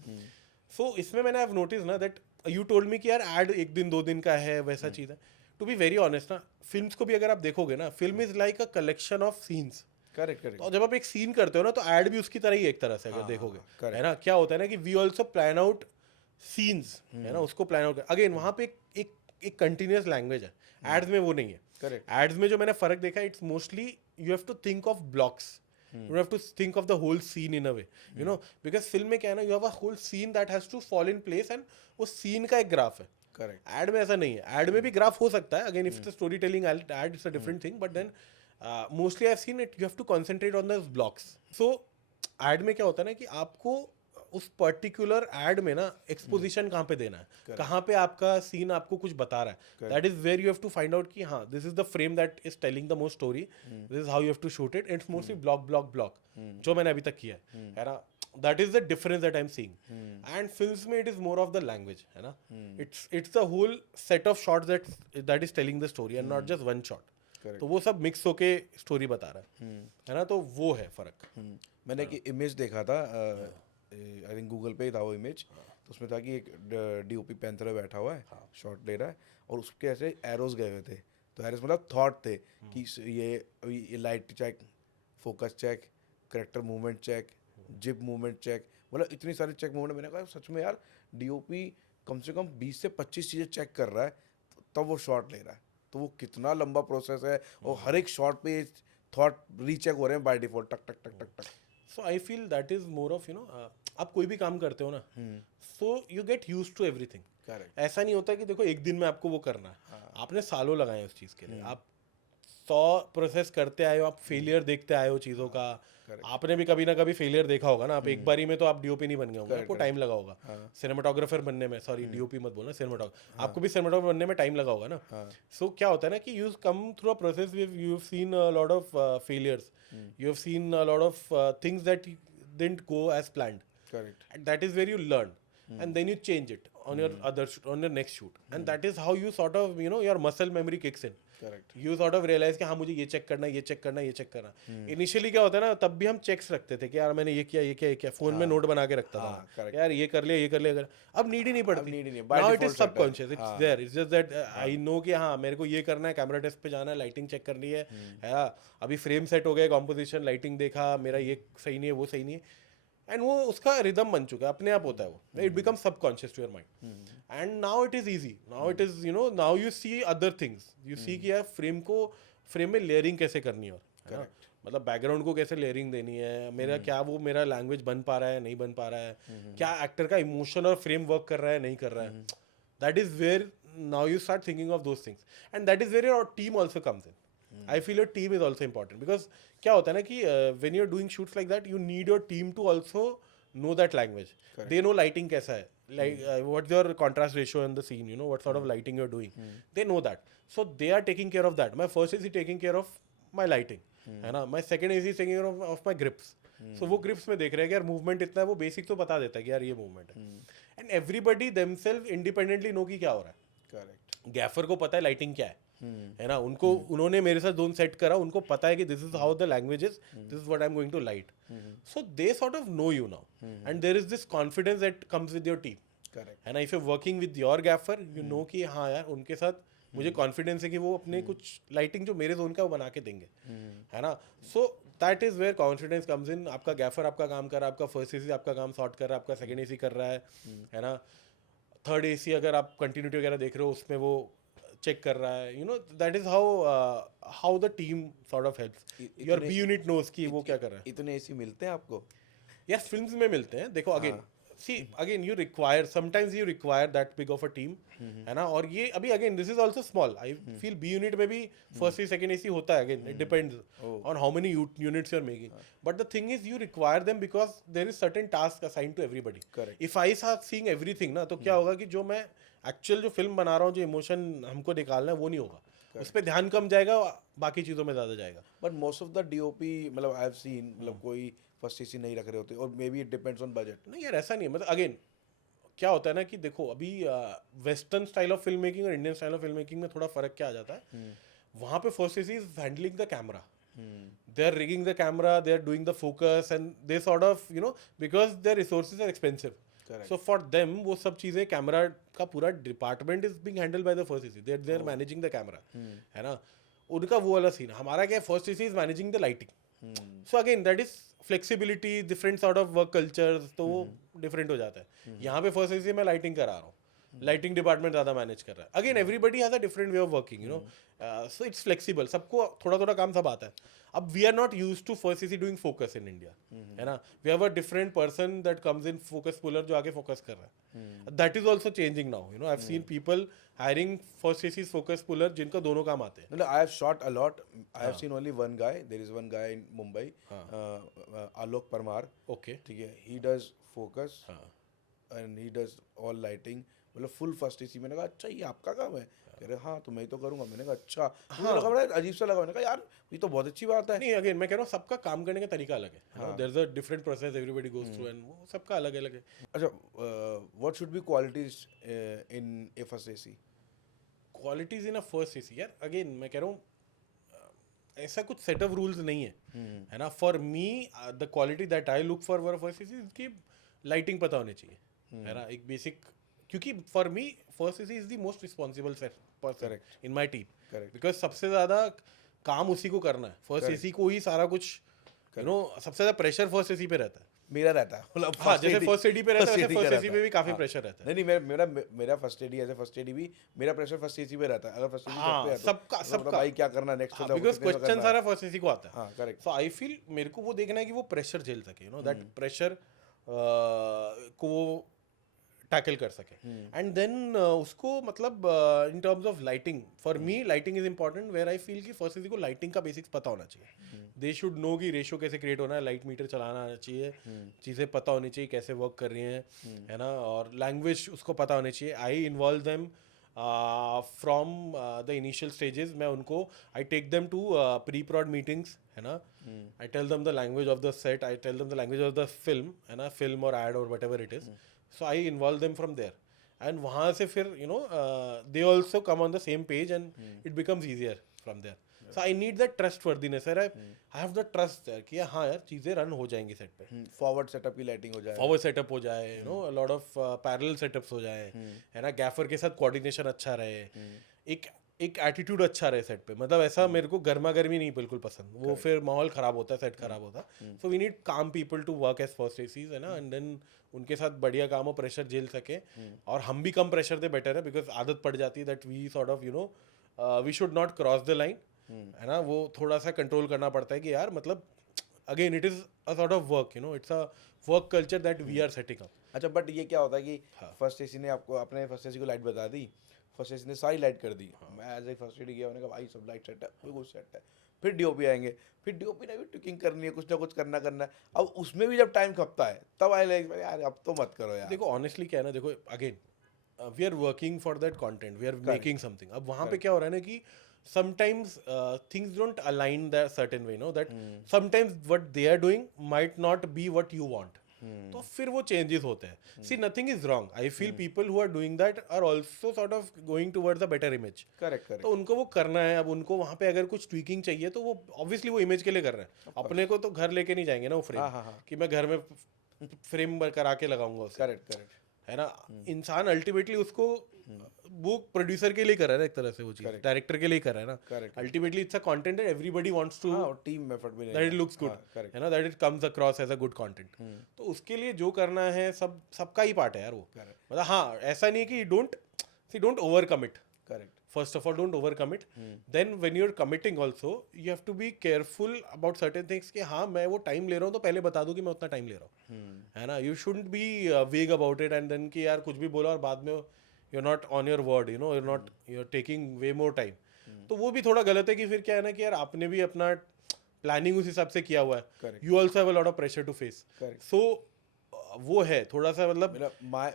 So इसमें मैंने I've noticed ना that you told me कि यार ad एक दिन 2 दिन का है वैसा चीज़ है. To be very honest ना, फिल्म्स को भी अगर आप देखोगे ना, film is like a collection of scenes. Correct correct. तो जब आप एक सीन करते हो ना तो एड भी उसकी तरह ही एक तरह से अगर देखोगे, है ना. क्या होता है ना कि we also plan out scenes, है ना, उसको प्लान आउट. अगेन वहाँ पे एक कंटिन्यूस लैंग्वेज है. एड्स में वो नहीं है. करेक्ट. एड्स में जो मैंने फर्क देखा, it's mostly you have to think of blocks. You have to think of the whole scene in a way, because film में क्या है ना, you have a whole scene that has to fall in place and वो scene का एक graph है. Correct. Add में ऐसा नहीं है. एड में भी ग्राफ हो सकता है. Again if the story telling ad it's a different thing, but then mostly I have seen it you have to concentrate on that blocks. So ad में क्या होता है ना कि आपको उस पर्टिकुलर एड में ना एक्सपोजिशन कहाँ पे देना है, कहाँ पे आपका सीन आपको कुछ बता रहा है. That is where you have to find out कि हाँ this is the frame that is telling the most story, this is how you have to shoot it. It's mostly block जो मैंने अभी तक किया है ना. That is the difference that I'm seeing. And films में it is more of the language, है ना. It's the whole set of shots that is telling the story and not just one shot. Correct. तो वो सब mix होके story बता रहा है ना. तो वो है फर्क. मैंने एक इमेज देखा था, आई थिंक गूगल पे ही था वो इमेज. तो उसमें था कि एक DOP पैंथर में बैठा हुआ है, शॉट ले रहा है और उसके ऐसे एरोज गए हुए थे. तो एरोज मतलब थॉट थे कि ये light check, focus check, character movement check, jib movement check, मतलब इतनी सारी चेक मोमेंट, मैंने कहा सच में यार डीओपी कम से कम 20 से 25 चीज़ें चेक कर रहा है तब वो शॉट ले रहा है, तो वो कितना लंबा प्रोसेस है और हर एक शॉट पे थॉट रीचेक हो रहे हैं बाय डिफॉल्ट, टक टक टक टक टक। So I feel that is more of आप कोई भी काम करते हो ना, so you get used to everything. Correct. ऐसा नहीं होता कि देखो एक दिन में आपको वो करना है, आपने सालों लगाए उस चीज़ के लिए, आप 100 प्रोसेस करते आए हो, आप फेलियर देखते आए हो चीज़ों का। आपने भी कभी ना कभी फेलियर देखा होगा ना, आप एक बारी में तो आप डीओपी नहीं बन गए होंगे, आपको टाइम लगा होगा सिनेमाटोग्राफर बनने में, सॉरी डीओपी मत बोलना, सिनेमाटोग्राफर, आपको भी सिनेमाटोग्राफर बनने में टाइम लगा होगा ना। सो क्या होता है ना कि you come through a process, you have seen a lot of failures, you have seen a lot of things that didn't go as planned, correct. and that is where you learn, and then you change it on your on your next shoot, and that is how you sort of your muscle memory kicks in. Correct. You sort of realize कि हाँ मुझे ये check करना है, ये check करना है, ये चेक करना। इनिशियली क्या होता है ना, तब भी हम चेक्स रखते थे कि यार मैंने ये किया, ये किया, ये किया, फोन में नोट बना के रखता था correct. यार, ये कर लिया, ये कर लिया, ये कर। अब नीड ही नहीं पड़ती, need ही नहीं, by now it default is set है। Subconscious, it's there, it's just that I know कि हाँ मेरे को ये करना है, कैमरा टेस्ट पे जाना है, लाइटिंग चेक करनी है, अभी फ्रेम सेट हो गया, कॉम्पोजिशन, लाइटिंग देखा, मेरा ये सही नहीं है, वो सही नहीं है, एंड वो उसका रिदम बन चुका है, अपने आप होता है वो, it become subconscious to your mind, and now it is easy, now it is now you see other things, you see कि यार फ्रेम में लेयरिंग कैसे करनी है, है ना, मतलब बैकग्राउंड को कैसे लेयरिंग देनी है, मेरा क्या वो मेरा लैंग्वेज बन पा रहा है, नहीं बन पा रहा है, क्या एक्टर का इमोशन और फ्रेम वर्क कर रहा है, नहीं कर रहा है, that is where now you start thinking of those things, and that is where your team also comes in. I feel your team is also important because क्या होता है ना कि when you're doing shoots like that, you need your team to also know that language. They know lighting कैसा है, like what's your contrast ratio in the scene, what sort of lighting you're doing. They know that, so they are taking care of that. My first is taking care of my lighting, है ना. My second is taking care of my grips. So वो grips में देख रहे हैं कि यार movement इतना है, वो basic तो बता देता है कि यार ये movement है. And everybody themselves independently know कि क्या हो रहा है. करेक्ट। गैफर को पता है लाइटिंग क्या है ना, उनको उन्होंने मेरे साथ जोन सेट करा, उनको पता है कि this is how the language is, this is what I am going to light, so they sort of know you now, and there is this confidence that comes with your team, correct. है ना. If you working with your gaffer, you know कि हाँ यार उनके साथ मुझे confidence है कि वो अपने कुछ लाइटिंग जो मेरे जोन का वो बना के देंगे, है ना. So that is where confidence comes in. आपका गैफर आपका काम कर रहा है, आपका फर्स्ट एसी आपका काम सॉर्ट कर रहा है, आपका सेकंड एसी कर रहा है ना. थर्ड एसी अगर आप कंटिन्यूटी वगैरह देख रहे हो उसमें वो चेक कर रहा है, that is how the team sort of helps. Your B unit knows कि वो क्या कर रहा है. इतने एसी मिलते हैं आपको? यार फिल्म्स में मिलते हैं, देखो again see again you require sometimes you require that big of a team, है ना. और ये अभी again this is also small, I feel B unit में भी फर्स्ट एसी सेकंड एसी होता है. Again it depends on how many units you are making, but the thing is you require them because there is certain task assigned to everybody. Correct. If I start seeing everything ना, तो क्या होगा कि जो मैं actual जो film बना रहा हूँ, जो इमोशन हमको निकालना है वो नहीं होगा, उस पर ध्यान कम जाएगा, बाकी चीज़ों में ज़्यादा जाएगा. But most of the DOP मतलब आई हैव सीन, मतलब कोई फर्स्ट एसी नहीं रख रहे होते, और may be it depends on budget. नहीं यार ऐसा नहीं है, मतलब अगेन क्या होता है ना कि देखो अभी western style of film making और Indian style of film making में थोड़ा फर्क क्या आ जाता है. वहाँ पे first AC is handling the camera, they are rigging the camera, they are doing the focus, and they sort of because their resources are expensive. Correct. So for them वो सब चीज़ें कैमरा का पूरा department is being handled by the first AC, they are managing the camera, है ना. उनका वो वाला सीन. हमारा क्या है, first AC is managing the lighting. So again that is flexibility, different sort of work cultures, तो वो डिफरेंट हो जाता है. यहाँ पे फर्स्ट एसी में लाइटिंग करा रहा हूँ, लाइटिंग डिपार्टमेंट ज़्यादा मैनेज कर रहा है. Again everybody has a different way of working, so it's flexible, सबको थोड़ा थोड़ा काम सब आता है. अब we are not use to first AC doing focus in India, है ना. We have a different person that comes in, focus puller जो आगे फोकस कर रहा है. That is also changing now, I have seen people hiring first AC focus puller जिनका दोनों काम आते हैं. मतलब I have shot a lot, I have seen only one guy, there is one guy in Mumbai, Alok Parmar. Okay. ठीक है, he does focus and he does all lighting, मतलब full first AC. मैंने कहा अच्छा ये आपका काम है? कह रहे हाँ तो मैं तो करूँगा. मैंने कहा अच्छा. मुझे लगा बड़ा अजीब सा लगा. मैंने कहा यार ये तो बहुत अच्छी बात है. नहीं अगेन मैं कह रहा हूँ सबका काम करने का तरीका अलग है, there is a different process everybody goes through, एंड वो सबका अलग अलग है. अच्छा, what should be qualities in a first AC? Qualities in a first AC, यार अगेन मैं कह रहा हूँ ऐसा कुछ सेट ऑफ रूल्स नहीं है, है ना. For me the quality that I look for first AC की लाइटिंग पता होनी चाहिए, है ना. एक बेसिक, क्योंकि for me first AC is the most responsible person in my team, because सबसे ज़्यादा काम उसी को करना है. फर्स्ट एसी को ही सारा कुछ सबसे ज़्यादा प्रेशर फर्स्ट एसी पे रहता है. मेरा रहता है मतलब हाँ, जैसे AD फर्स्ट एडी पे रहता है वैसे AD का फर्स्ट एसी रहता पे है। भी काफी हाँ। प्रेशर रहता है। नहीं नहीं मेरा first AD as a first AD भी मेरा प्रेशर फर्स्ट एसी पे रहता है। अगर फर्स्ट एसी सब पे हाँ, है तो सबका मतलब सबका भाई क्या करना नेक्स्ट हाँ, चल रहा है बिकॉज कितने में क्वेश्चन करना सारा है। फर्स्ट एसी को आता है। हाँ करेक्ट। सो आई फील मेरे को वो देखना है कि वो प्रेशर झेल सके, दैट प्रेशर को वो टैकल कर सके। एंड देन उसको मतलब in terms of lighting, for me lighting is important, where I feel कि फर्स्ट को लाइटिंग का बेसिक्स पता होना चाहिए। दे शुड नो कि रेशो कैसे क्रिएट होना है, लाइट मीटर चलाना आना चाहिए, चीज़ें पता होनी चाहिए कैसे वर्क कर रही हैं, है ना, और लैंग्वेज उसको पता होनी चाहिए। I involve them from the initial stages. मैं उनको I take them to pre prod meetings, है ना, I tell them the language of the set, I tell them the language of the film, है ना, फिल्म और ad और whatever it is. So I involve them from there and वहाँ से फिर they also come on the same page and it becomes easier from there. So I need that trustworthiness, I have the trust there कि हाँ यार चीज़ें run हो जाएंगी set पे, फॉरवर्ड सेटअप की लाइटिंग हो जाए, फॉरवर्ड सेटअप हो जाए, लॉट ऑफ पैरेलल सेटअप्स हो जाए, है ना, गैफर के साथ कोऑर्डिनेशन अच्छा रहे, एक एटीट्यूड अच्छा रहे सेट पे। मतलब ऐसा मेरे को गर्मा गर्मी नहीं बिल्कुल पसंद, वो फिर माहौल खराब होता है, सेट खराब होता है। So we need calm people to work as first ACs, है ना, एंड देन उनके साथ बढ़िया काम हो, प्रेशर झेल सके, और हम भी कम प्रेशर दे बेटर है, बिकॉज आदत पड़ जाती है that we sort of we should not cross the line, है ना, वो थोड़ा सा कंट्रोल करना पड़ता है कि यार मतलब again it is a sort of work, it's a work culture that we are setting up. अच्छा बट ये क्या होता है कि फर्स्ट एसी ने आपको अपने फर्स्ट एसी को लाइट बता दी, फर्स्ट एसी ने सारी लाइट कर दी, मैं एज ए फर्स्ट एडी गया, मैंने कहा भाई सब लाइट सेट है, बिल्कुल सेट है। फिर डीओपी आएंगे, फिर डीओपी ने भी ट्विकिंग करनी है, कुछ ना कुछ करना है। अब उसमें भी जब टाइम खपता है तब आई लाइक यार अब तो मत करो यार। देखो ऑनेस्टली क्या है ना, देखो again we are working for that content, we are making something. अब वहाँ पे क्या हो रहा है ना कि sometimes things don't align that certain way, that sometimes what they are doing might not be what you want. तो फिर वो चेंजेस होते हैं। See nothing is wrong, I feel people who are doing that are also sort of going towards a better image. Correct तो उनको वो करना है। अब उनको वहाँ पे अगर कुछ ट्वीकिंग चाहिए तो वो ऑब्वियसली वो इमेज के लिए कर रहे हैं, अपने को तो घर लेके नहीं जाएंगे ना वो फ्रेम, कि मैं घर में फ्रेम करा के लगाऊंगा उसे, करेक्ट, है ना। इंसान अल्टीमेटली उसको वो प्रोड्यूसर के लिए कर रहा है ना, एक तरह से वो चीज डायरेक्टर के लिए कर रहा है ना। Correct, ultimately it's a content that everybody wants to, team effort भी दैट इट लुक्स गुड, है ना, that it comes across as a good content. तो उसके लिए जो करना है सबका ही पार्ट है यार वो। मतलब हाँ, ऐसा नहीं कि don't over commit. Correct, First of all, don't overcommit. Then when you're committing also, you have to be careful about certain things कि हाँ मैं वो टाइम ले रहा हूँ तो पहले बता दूँ कि मैं उतना टाइम ले रहा हूँ, है ना। You shouldn't be vague about it and then कि यार कुछ भी बोला और बाद में you're not on your word, you're taking way more time. तो वो भी थोड़ा गलत है कि फिर क्या है ना कि यार आपने भी अपना प्लानिंग उस हिसाब से किया हुआ है, you also have a lot of pressure to face. So वो है थोड़ा सा मतलब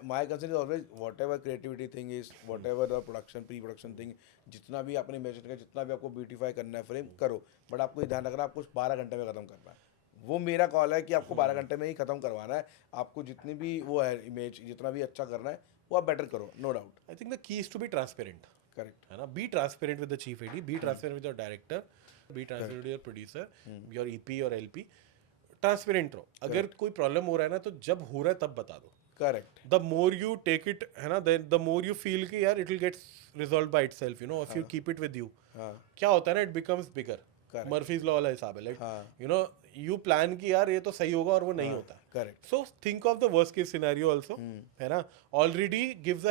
my concern is always whatever creativity thing is, whatever the production pre-production thing, जितना भी आपने इमेजिन किया, जितना भी आपको ब्यूटीफाई करना है फ्रेम करो, बट आपको ये ध्यान रखना आपको 12 घंटे में ख़त्म करना है। वो मेरा कॉल है कि आपको 12 घंटे में ही ख़त्म करवाना है। आपको जितनी भी वो है इमेज, जितना भी अच्छा करना है वो आप बेटर करो, no doubt. I think the key is to be transparent, correct, है ना। Be transparent with the chief AD, be transparent with your director, be transparent with your producer, your EP और एलपी। ट्रांसपेरेंट रहो। अगर कोई problem हो रहा है ना तो जब हो रहा है तब बता दो। Correct, the more you take it, है ना, द मोर यू फील कि यार it will get resolve by itself, if you keep it with you. क्या होता है ना, it becomes bigger. Murphy's law वाला हिसाब है, लाइक यू प्लान कि यार ये तो सही होगा और वो नहीं होता। Correct. So think of the worst case scenario also, है ना। Already give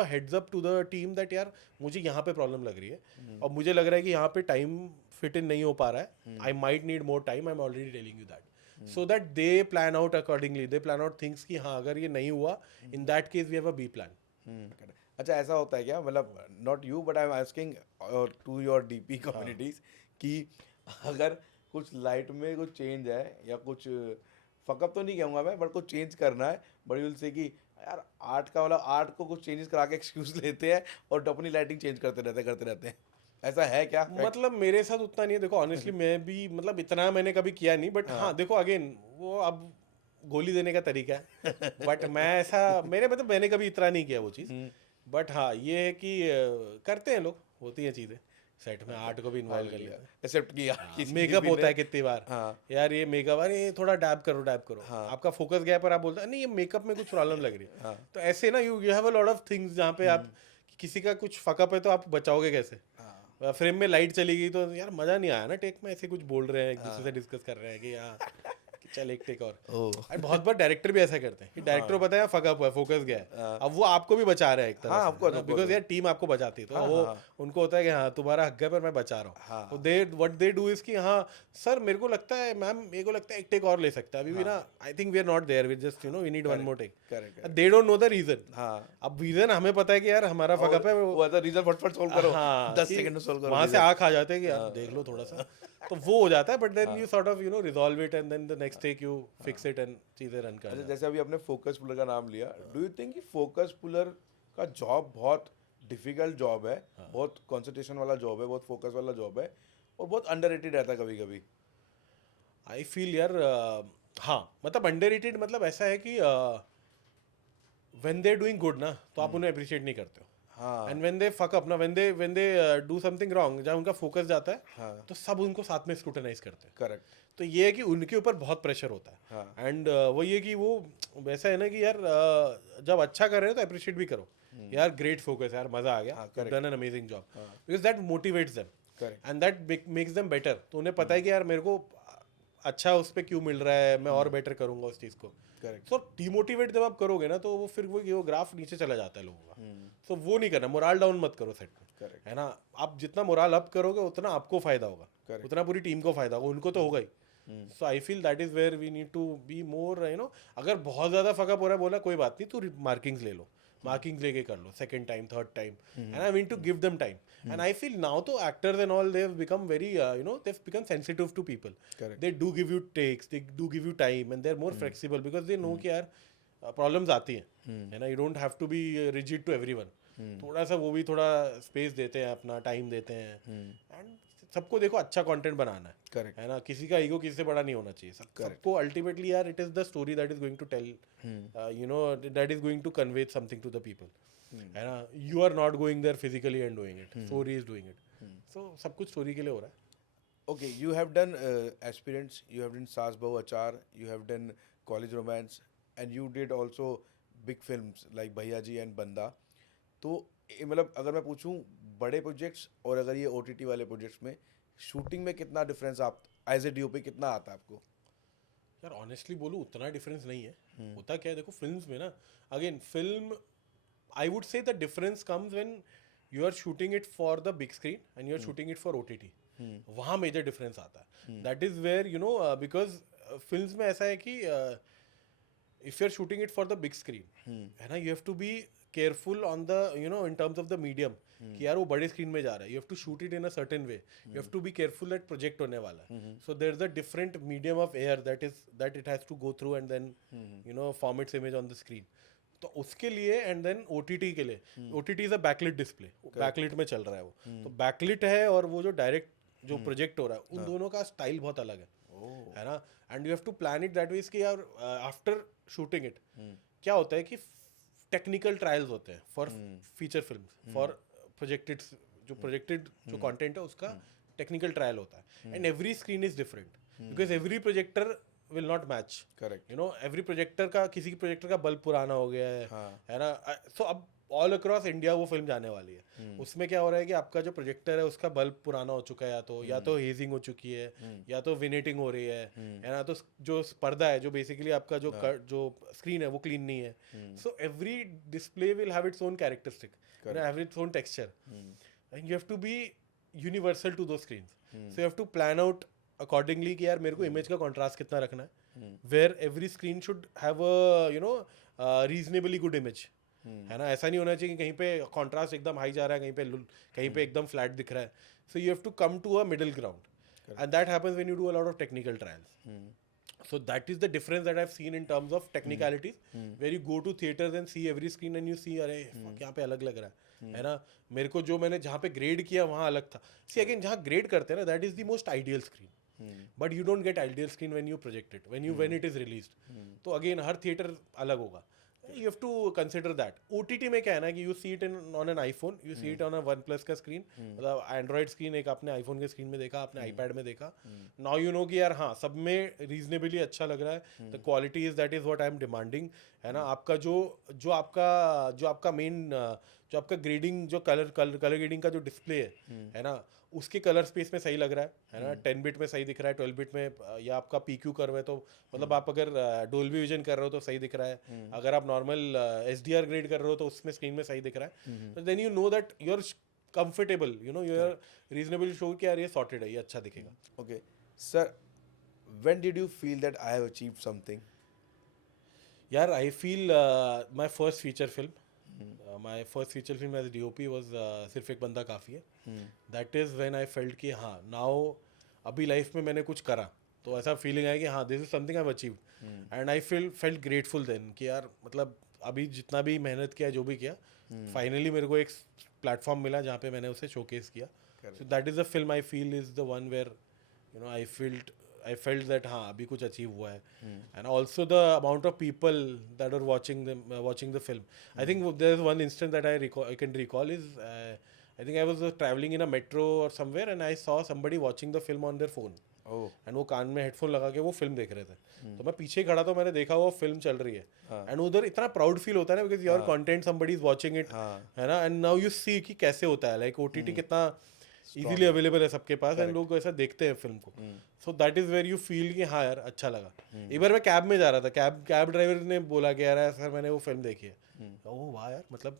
a heads up to the team that यार मुझे यहाँ पे प्रॉब्लम लग रही है और मुझे लग रहा है कि यहाँ पे टाइम फिट इन नहीं हो पा रहा है, I might need more time, I am already telling you that, so that they plan out accordingly, they plan out things कि हाँ अगर ये नहीं हुआ, in that case we have a B plan. अच्छा ऐसा होता है क्या, मतलब not you but I am asking to your DP communities कि अगर कुछ लाइट में कुछ चेंज है या कुछ फकअप तो नहीं कहूँगा मैं, बट कुछ चेंज करना है, बट विल से कि यार आर्ट का मतलब आर्ट को कुछ चेंजेस करा के एक्सक्यूज लेते हैं और अपनी लाइटिंग चेंज करते रहते हैं। ऐसा है क्या? मतलब मेरे साथ उतना नहीं है। देखो ऑनेस्टली मैं भी मतलब इतना मैंने कभी किया नहीं, बट हाँ देखो अगेन वो अब गोली देने का तरीका है, बट मैं ऐसा मैंने कभी इतना नहीं किया वो चीज़। बट हाँ ये है कि करते हैं लोग, होती हैं चीज़ें सेट में, आर्ट को भी इन्वॉल्व कर लिया, एक्सेप्ट किया। मेकअप होता है कितनी बार, यार ये मेकअप, अरे ये थोड़ा डैब करो, आपका फोकस गया पर आप बोलते हैं नहीं ये मेकअप में कुछ प्रॉब्लम लग रही है। तो ऐसे ना you have a lot of things जहाँ पे आप किसी का कुछ फकअप है तो आप बचाओगे कैसे। फ्रेम में लाइट चली गई तो यार मजा नहीं आया ना टेक में, ऐसे कुछ बोल रहे हैं एक दूसरे से डिस्कस कर रहे हैं कि हाँ चल एक टेक और। ओह और बहुत बार डायरेक्टर भी ऐसा करते हैं कि डायरेक्टर को पता है फक अप हुआ, फोकस गया है, अब वो आपको भी बचा रहा है एक हाँ, of course, तरह of बिकॉज course. यार टीम आपको बचाती है, तो वो उनको होता है कि हाँ तुम्हारा हक है पर मैं बचा रहा हाँ. हूँ, तो दे व्हाट दे डू इज कि हाँ सर मेरे को लगता है मैम, मेरे को लगता है एक टेक और ले सकता है अभी भी ना, I think we are not there, we just you know we need one more take. Correct they don't know the reason. हाँ अब रीजन हमें पता है कि यार हमारा फक अप है, वो ऐसा रीजन फटफट सोल्व करो हाँ 10 सेकंड में सोल्व करो वहां से reason. आँख आ जाते हैं कि यार देख लो थोड़ा सा, तो वो हो जाता है, but then you sort of you know resolve it and then the next take you fix it and चीजें रन कर अच्छा जाती जैसे अभी आपने फोकस पुलर का नाम लिया, डू यू थिंक कि फोकस पुलर का जॉब बहुत डिफिकल्ट जॉब है, बहुत कंसंट्रेशन वाला जॉब है, बहुत फोकस वाला जॉब है और बहुत अंडररेटेड रहता है कभी कभी? आई फील यार हाँ मतलब अंडररेटेड मतलब ऐसा है कि व्हेन दे डूइंग गुड ना तो आप उन्हें अप्रिशिएट नहीं करते हो, हाँ and when they fuck up ना, when they do something wrong, जब उनका फोकस जाता है हाँ तो सब उनको साथ में स्क्रूटनाइज करते हैं। करेक्ट तो ये है कि उनके ऊपर बहुत प्रेशर होता है, हाँ एंड वो ये कि वो वैसा है ना कि यार जब अच्छा कर रहे हो तो अप्रिशिएट भी करो, यार ग्रेट फोकस यार मजा आ गया, done an amazing job, because that motivates them correct and that makes them better. तो उन्हें पता है कि यार मेरे को अच्छा उस पर क्यों मिल रहा है, मैं और बेटर करूंगा उस चीज़ को। करेक्ट सो डिमोटिवेट जब आप करोगे ना तो वो फिर वो ग्राफ नीचे चला जाता है लोगों का, सो वो नहीं करना, मोराल डाउन मत करो सेट में, करेक्ट है ना। आप जितना मोराल अप करोगे उतना आपको फायदा होगा, Correct. उतना पूरी टीम को फायदा होगा, उनको तो होगा ही। So I feel that is where we need to be more you know, अगर बहुत ज्यादा फकअप हो रहा है बोला कोई बात नहीं, तू मार्किंग्स ले लो, मार्किंग्स लेके कर लो second time third time, and I mean to give them time, and I feel now तो actors and all they have become very you know they have become sensitive to people, Correct. They do give you takes, they do give you time and they are more flexible because they know कि यार problems आती हैं, है ना, you don't have to be rigid to everyone, थोड़ा सा वो भी थोड़ा स्पेस देते हैं, अपना टाइम देते हैं, एंड सबको देखो अच्छा कंटेंट बनाना है, करेक्ट है ना, किसी का ईगो किसी से बड़ा नहीं होना चाहिए, सबको अल्टीमेटली यार it is the story that is going to tell, you know that is going to convey something to the people, है ना, you are not going there physically and doing it, story is doing it, so सब कुछ story के लिए हो रहा है। Okay, you have done aspirants, you have done Saas Bahu Achar, you have done College Romance, and you did also big films like भैया जी and बंदा। तो मतलब अगर मैं पूछूं बड़े प्रोजेक्ट्स और अगर ये OTT वाले प्रोजेक्ट्स में शूटिंग में कितना डिफरेंस आप एज ए DOP कितना आता है आपको? यार ऑनेस्टली बोलूँ उतना डिफरेंस नहीं है, होता क्या है देखो फिल्म्स में ना, again film I would say the difference comes when you are shooting it for the big screen and you are shooting it for OTT, वहाँ मेजर डिफरेंस आता है, that is where you know because films में ऐसा है कि if you are shooting it for the big screen, है ना, you have to be careful on the you know in terms of the medium, कि यार वो बड़े स्क्रीन में जा रहा है, you have to shoot it in a certain way, you have to be careful that project होने वाला है, so there is a different medium of air that it has to go through and then you know form its image on the screen. तो उसके लिए and then OTT के लिए, OTT is a backlit display, backlit में चल रहा है वो, तो बैकलिट है और वो जो डायरेक्ट जो प्रोजेक्ट हो रहा है उन दोनों का स्टाइल बहुत अलग है ना, and you have to plan it that way कि यार आफ्टर शूटिंग इट क्या होता है कि टेक्निकल ट्रायल्स होते हैं for feature film, for projected जो कंटेंट है उसका टेक्निकल ट्रायल होता है, and every screen is different because every projector will not match, correct you know every projector का किसी प्रोजेक्टर का बल्ब पुराना हो गया है ना, सो अब ऑल अक्रॉस इंडिया वो फिल्म जाने वाली है, उसमें क्या हो रहा है कि आपका जो प्रोजेक्टर है उसका बल्ब पुराना हो चुका है, या तो हेजिंग हो चुकी है, या तो विनेटिंग हो रही है ना, तो जो पर्दा है जो बेसिकली आपका जो स्क्रीन है वो क्लीन नहीं है, so every display will have its own characteristic, have its own texture, and you have to be universal to दो screens, so you have to plan out accordingly कि यार मेरे को इमेज का कॉन्ट्रास्ट कितना रखना है, where every screen should have a you know reasonably good image, है ना, ऐसा नहीं होना चाहिए कि कहीं पे कॉन्ट्रास्ट एकदम हाई जा रहा है, कहीं पे एकदम फ्लैट दिख रहा है, so you have to come to a middle ground, and that happens when you do a lot of technical trials, so that is the difference that I've seen in terms of technicalities, where you go to theaters and see every screen and you see अरे fuck, यहाँ पे अलग लग रहा है ना, मेरे को जो मैंने जहाँ पे ग्रेड किया वहाँ अलग था, see again जहाँ ग्रेड करते हैं ना that is the most ideal screen, but you don't get ideal screen when you project it, when it is released, तो again हर theater अलग होगा, you have to consider that। OTT में क्या है ना कि you see it on an iPhone, you see it on a OnePlus का screen, मतलब Android screen एक आपने iPhone के screen में देखा, आपने iPad में देखा, now you know कि यार हाँ सब में reasonably अच्छा लग रहा है, the quality is that is what I am demanding, है ना, आपका जो आपका मेन जो आपका ग्रेडिंग, जो कलर ग्रेडिंग का जो डिस्प्ले है ना, उसके कलर स्पेस में सही लग रहा है ना, 10 बिट में सही दिख रहा है, 12 बिट में, या आपका PQ कर्व है तो मतलब आप अगर डोल्बी विजन कर रहे हो तो सही दिख रहा है, अगर आप नॉर्मल SDR ग्रेड कर रहे हो तो उसमें स्क्रीन में सही दिख रहा है, तो then you know that you are comfortable, you know, you are reasonable show कि यार ये सॉर्टेड है, ये अच्छा दिखेगा. Okay, sir, when did you feel that I have achieved something? यार I feel my first feature film, my first feature film as DOP was Sirf Ek Bandaa Kaafi Hai. That is when I felt कि हाँ नाउ अभी life में मैंने कुछ करा, तो ऐसा फीलिंग आया कि हाँ this is something I have achieved, and I felt grateful then कि यार मतलब अभी जितना भी मेहनत किया, जो भी किया, फाइनली मेरे को एक प्लेटफॉर्म मिला जहाँ पे मैंने उसे शोकेस किया. So that is the film I feel is the one where you know I felt that हाँ अभी कुछ अचीव हुआ है. And also the amount of people that are watching the film. I think there is one instance that I can recall is I think I was traveling in a metro or somewhere and I saw somebody watching the film on their phone. Oh. And वो कान में headphone लगा के वो film देख रहे थे. तो मैं पीछे खड़ा तो मैंने देखा वो फिल्म चल रही है. एंड उधर इतना प्राउड फील होता है ना, because your content somebody is watching it, है ना, एंड नाउ यू सी कि कैसे होता है, लाइक OTT कितना इजीली अवेलेबल है सबके पास, एंड लोग ऐसा देखते हैं फिल्म को. So that is where you feel कि हाँ यार अच्छा लगा. एक बार मैं कैब में जा रहा था, कैब ड्राइवर ने बोला कि यार सर मैंने वो फिल्म देखी है. ओह वाह यार, मतलब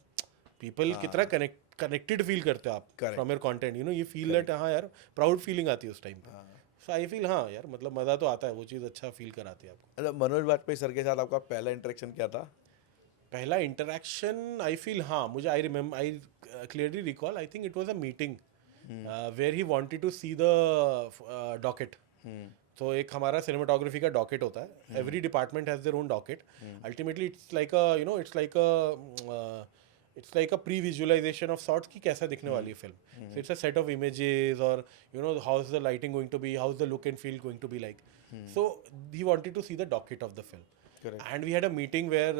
पीपल कितना कनेक्टेड फील करते हो आप from your content, you know, you feel that हाँ यार प्राउड फीलिंग आती है उस टाइम पे. सो आई फील हाँ यार मतलब मज़ा तो आता है, वो चीज़ अच्छा फील कराती है आपको. मतलब मनोज वाजपेयी सर के साथ आपका पहला इंटरेक्शन क्या था? पहला इंटरेक्शन आई फील हाँ मुझे I clearly recall, I think it was a meeting where he wanted to see the docket. तो एक हमारा सिनेमाटोग्राफी का डॉकेट होता है, every department has their own docket. Ultimately it's like a you know it's like a pre visualization of sorts कि कैसा दिखने वाली है फिल्म. So it's a set of images और you know how is the lighting going to be, how is the look and feel going to be like. So he wanted to see the docket of the film. Correct. And we had a meeting where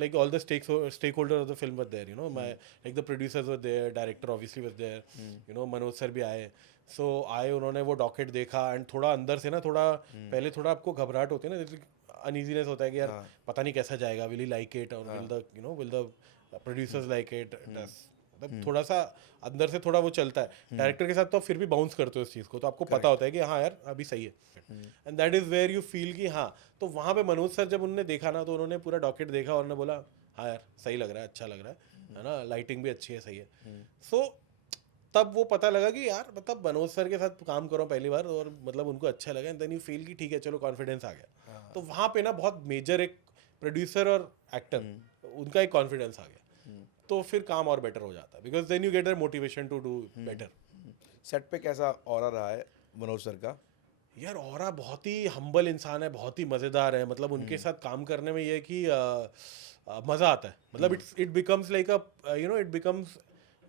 like all the stakeholders of the film were there, you know, like the producers were there, director obviously was there, you know, Manoj sir भी आए. So आए, उन्होंने वो docket देखा, and थोड़ा अंदर से ना थोड़ा पहले थोड़ा आपको घबराहट होती है ना, अनईजीनेस होता है कि यार पता नहीं कैसा जाएगा, विल ही लाइक इट और will the producers like it. मतलब थोड़ा सा अंदर से थोड़ा वो चलता है. डायरेक्टर के साथ तो आप फिर भी बाउंस करते हो इस चीज़ को, तो आपको पता होता है कि हाँ यार अभी सही है. And that is where you feel कि हाँ. तो वहाँ पे मनोज सर जब उन्होंने देखा ना, तो उन्होंने पूरा डॉकेट देखा और उन्होंने बोला हाँ यार सही लग रहा है, अच्छा लग रहा है ना, लाइटिंग भी अच्छी है, सही है. सो तब वो पता लगा कि यार मतलब मनोज सर के साथ काम करो पहली बार और मतलब उनको अच्छा लगा, एंड देन यू फील कि ठीक है चलो कॉन्फिडेंस आ गया. तो वहाँ पे ना बहुत मेजर एक प्रोड्यूसर और एक्टर उनका एक कॉन्फिडेंस आ गया, तो फिर काम और बेटर हो जाता है, because then you get a motivation to do better. Set पे कैसा ऑरा रहा है मनोज सर का? यार ऑरा बहुत ही हम्बल इंसान है, बहुत ही मज़ेदार है. मतलब उनके साथ काम करने में ये है कि मज़ा आता है. मतलब it becomes like a you know it becomes,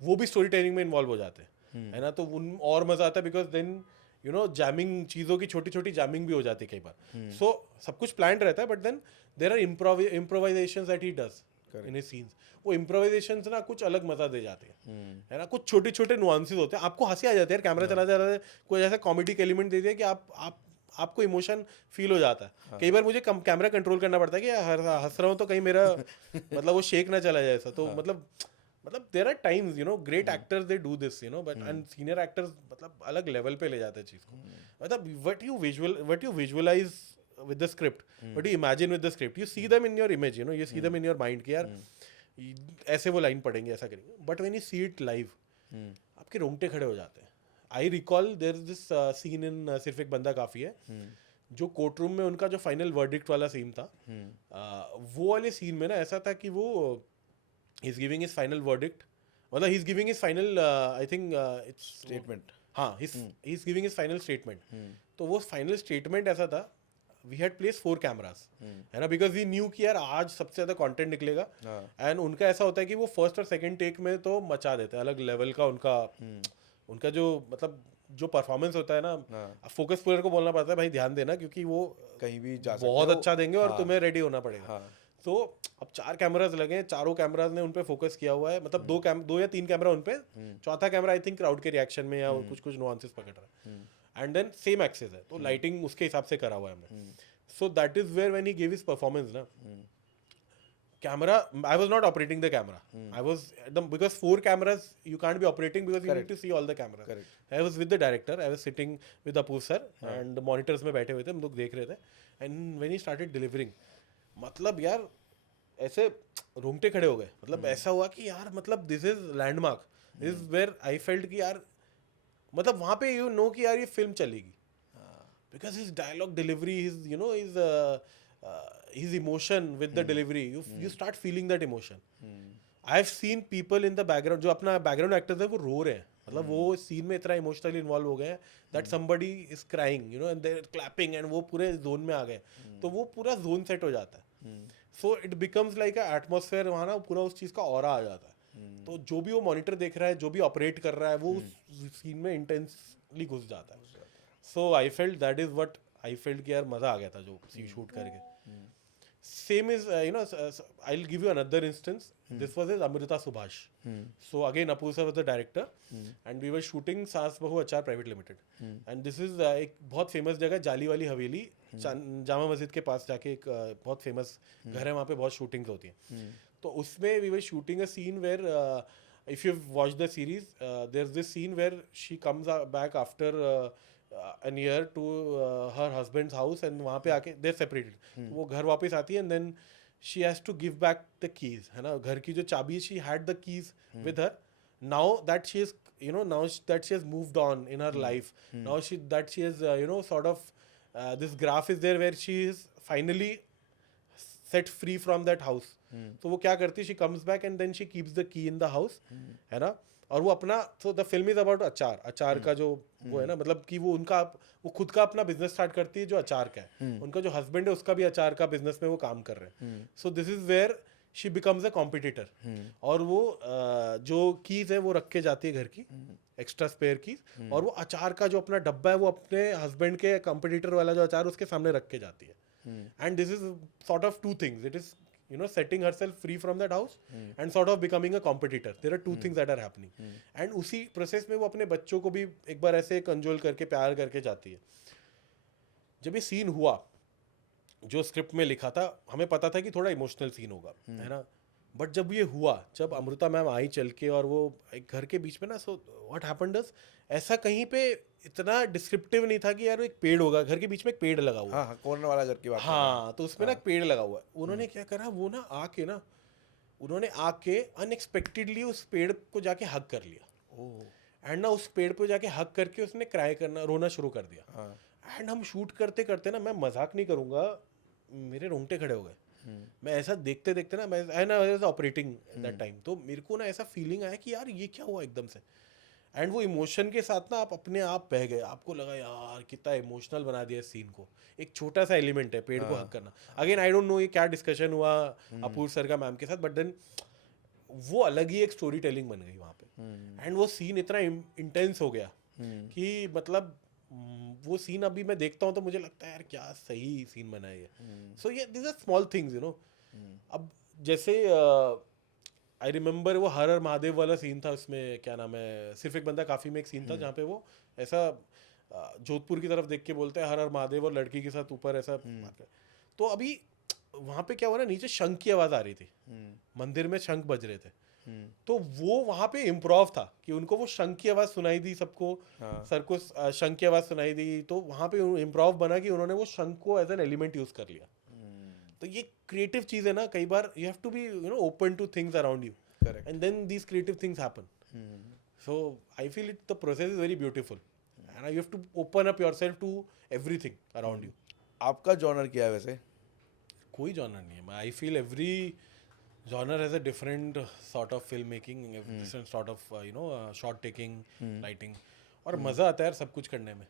वो भी स्टोरी टेलिंग में इन्वॉल्व हो जाते हैं, है ना, तो उन और मज़ा आता है, because then you know jamming, चीज़ों की छोटी छोटी जैमिंग भी हो जाती है कई बार. सो सब कुछ प्लान्ड रहता है, but then there are improvisations that he does in his scenes. वो इम्प्रोवाइजेशंस ना कुछ अलग मजा दे जाते हैं, है ना. कुछ छोटे छोटे नुआंसेस होते हैं, आपको हंसी आ जाती है यार, कैमरा चला जा रहा है, कोई ऐसा कॉमेडिक एलिमेंट दे दिया कि आपको इमोशन फील हो जाता है. कई बार मुझे कैमरा कंट्रोल करना पड़ता है कि हंस रहा हूँ तो कहीं मेरा मतलब वो शेक ना चला जाए ऐसा. तो मतलब there are times, you know, great actors they do this, you know, but and senior actors मतलब अलग लेवल पे ले जाते हैं चीज़ को. मतलब what you visualize with the script, what do you imagine with the script, you see them in your image, you know, you see them in your mind कि यार ऐसे वो लाइन पढ़ेंगे, ऐसा करेंगे. But when you see it live आपके रोंगटे खड़े हो जाते हैं. I recall there is this scene in Sirf Ek Bandaa Kaafi है, जो कोर्ट रूम में उनका जो फाइनल वर्डिक्ट वाला सीन था, वो वाले सीन में ना ऐसा था कि वो he is giving his final verdict, मतलब he is giving his final I think it's statement. हाँ, he is giving his final statement. तो वो फाइनल स्टेटमेंट ऐसा था, वी हैड प्लेस 4 कैमरास, है ना, बिकॉज वी न्यू कि यार आज सबसे ज़्यादा कंटेंट निकलेगा. एंड उनका ऐसा होता है कि वो फर्स्ट और सेकंड टेक में तो मचा देते हैं, अलग लेवल का उनका जो मतलब जो परफॉर्मेंस होता है ना, फोकस पुलर को बोलना पड़ता है भाई ध्यान देना, क्योंकि वो कहीं भी जा बहुत अच्छा देंगे और तुम्हें रेडी होना पड़ेगा. तो अब 4 कैमराज लगे हैं, चारों कैमराज ने उन पे फोकस किया हुआ है, मतलब 2 या 3 कैमरा उन पे, चौथा कैमरा आई थिंक क्राउड के रिएक्शन में या कुछ नुआंसेस पकड़ रहा है. एंड देन सेम एक्सेस है, तो लाइटिंग उसके हिसाब से करा हुआ है हमने. So that is where when he give his performance ना, camera, I was not operating the camera. I was because 4 cameras you can't be operating because you need to see all the cameras. Correct. I was with the director, I was sitting with Apu sir and the monitors में बैठे हुए थे, हम लोग देख रहे थे. And when he started delivering, मतलब यार ऐसे रोंगटे खड़े हो गए. मतलब ऐसा हुआ कि यार मतलब this is landmark. This is where I felt कि यार मतलब वहाँ पे you know कि यार ये फिल्म चलेगी. Because his dialogue delivery, his you know his emotion with the delivery, you start feeling that emotion. I've seen people in the background, जो अपना background actors है वो रो रहे हैं, मतलब वो सीन में इतना इमोशनली इन्वॉल्व हो गए हैं that somebody is crying, you know, and they're clapping and वो पूरे जोन में आ गए, तो वो पूरा जोन सेट हो जाता है. So it becomes like a atmosphere, वहाँ ना पूरा उस चीज़ का ऑरा आ जाता है. तो जो भी वो मॉनिटर देख रहा है, जो भी ऑपरेट कर रहा है, वो उस सीन में इंटेंसली घुस जाता है. So I felt that is what I felt कि यार मज़ा आ गया था जो शूट करके. Same is, I'll give you another instance. This was his Amrita Subhash. So again, Apu sir was the director, and we were shooting Saas Bahu Achar Private Limited. And this is एक बहुत famous जगह जाली वाली हवेली, जामा मस्जिद के पास जाके एक बहुत famous घर है, वहाँ पे बहुत शूटिंग्स होती हैं. तो उसमें we were shooting a scene where if you've watched the series, there's this scene where she comes back after an year to her husband's house, and वहाँ पे आके they're separated. वो घर वापस आती है and then she has to give back the keys, है ना, घर की जो चाबी, she had the keys with her. Now that she is, now that she has moved on in her life, now that she has, sort of this graph is there where she is finally set free from that house. तो वो क्या करती है, she comes back and then she keeps the key in the house, है ना, और वो अपना, so the film is about अचार का जो वो है ना, मतलब कि वो खुद का अपना बिजनेस स्टार्ट करती है जो अचार का है. उनका जो हस्बैंड है उसका भी अचार का बिजनेस में वो काम कर रहे हैं. So this is where she becomes a competitor. और वो जो कीज है वो रख के जाती है घर की, एक्स्ट्रा स्पेयर कीज, और वो अचार का जो अपना डब्बा है वो अपने हस्बैंड के कॉम्पिटिटर वाला जो अचार उसके सामने रख के जाती है. And this is sort of two things. It is setting herself free from that house and sort of becoming a competitor. There are two things that are happening. And उसी प्रोसेस में वो अपने बच्चों को भी एक बार ऐसे कंजोल करके प्यार करके जाती है. जब ये सीन हुआ, जो स्क्रिप्ट में लिखा था, हमें पता था कि थोड़ा इमोशनल सीन होगा, है ना, बट जब ये हुआ, जब अमृता मैम आई चल के और वो एक घर के बीच में ना, सो व्हाट हैपेंड इज, ऐसा कहीं पे इतना डिस्क्रिप्टिव नहीं था कि यार एक पेड़ होगा, घर के बीच में एक पेड़ लगा हुआ. हाँ, कॉर्नर वाला घर की बात. हाँ, तो उसमें ना एक पेड़ लगा हुआ है. उन्होंने क्या करा, वो ना उन्होंने आके अनएक्सपेक्टेडली उस पेड़ को जाके हग कर लिया. एंड ना उस पेड़ पे जाके हग करके उसने क्राई करना, रोना शुरू कर दिया. एंड हम शूट करते करते ना, मैं मजाक नहीं करूंगा, मेरे रोंगटे खड़े हो गए. मैं ऐसा देखते देखते ना, मैं ऑपरेटिंग दैट टाइम, तो मेरे को ना ऐसा फीलिंग आया कि यार ये क्या हुआ एकदम से. एंड वो इमोशन के साथ ना आप अपने आप बह गए. आपको लगा यार कितना इमोशनल बना दिया सीन को. एक छोटा सा एलिमेंट है पेड़ को हक करना. अगेन आई डोंट नो ये क्या डिस्कशन हुआ अपूर सर का मैम के साथ, बट देन वो अलग ही एक स्टोरी टेलिंग बन गई वहाँ पे. एंड वो सीन इतना इंटेंस हो गया कि मतलब वो सीन अभी मैं देखता हूँ तो मुझे लगता है यार क्या सही सीन बना है ये. सो ये दिस आर स्मॉल थिंग्स, अब जैसे आई रिमेंबर वो हर हर महादेव वाला सीन था, उसमें क्या नाम है, सिर्फ एक बंदा काफ़ी में एक सीन था जहाँ पे वो ऐसा जोधपुर की तरफ देख के बोलते हैं हर हर महादेव, और लड़की के साथ ऊपर ऐसा. तो अभी वहाँ पे क्या हुआ ना, नीचे शंख की आवाज़ आ रही थी, मंदिर में शंख बज रहे थे. तो वो वहाँ पे इम्प्रोव था कि उनको वो शंख की आवाज़ सुनाई दी, सबको सर को शंख की आवाज़ सुनाई दी. तो वहाँ पे इम्प्रोव बना कि उन्होंने वो शंख को एज एन एलिमेंट यूज़ कर लिया. तो ये क्रिएटिव चीज है ना, कई बार you have to be open to things around you, and then these creative things happen. So I feel it the process is very beautiful, and you have to open up yourself to everything around you. आपका genre क्या है वैसे? कोई genre नहीं है. I feel every genre has a different sort of film making, different sort of shot taking, lighting, और मज़ा आता है यार सब कुछ करने में.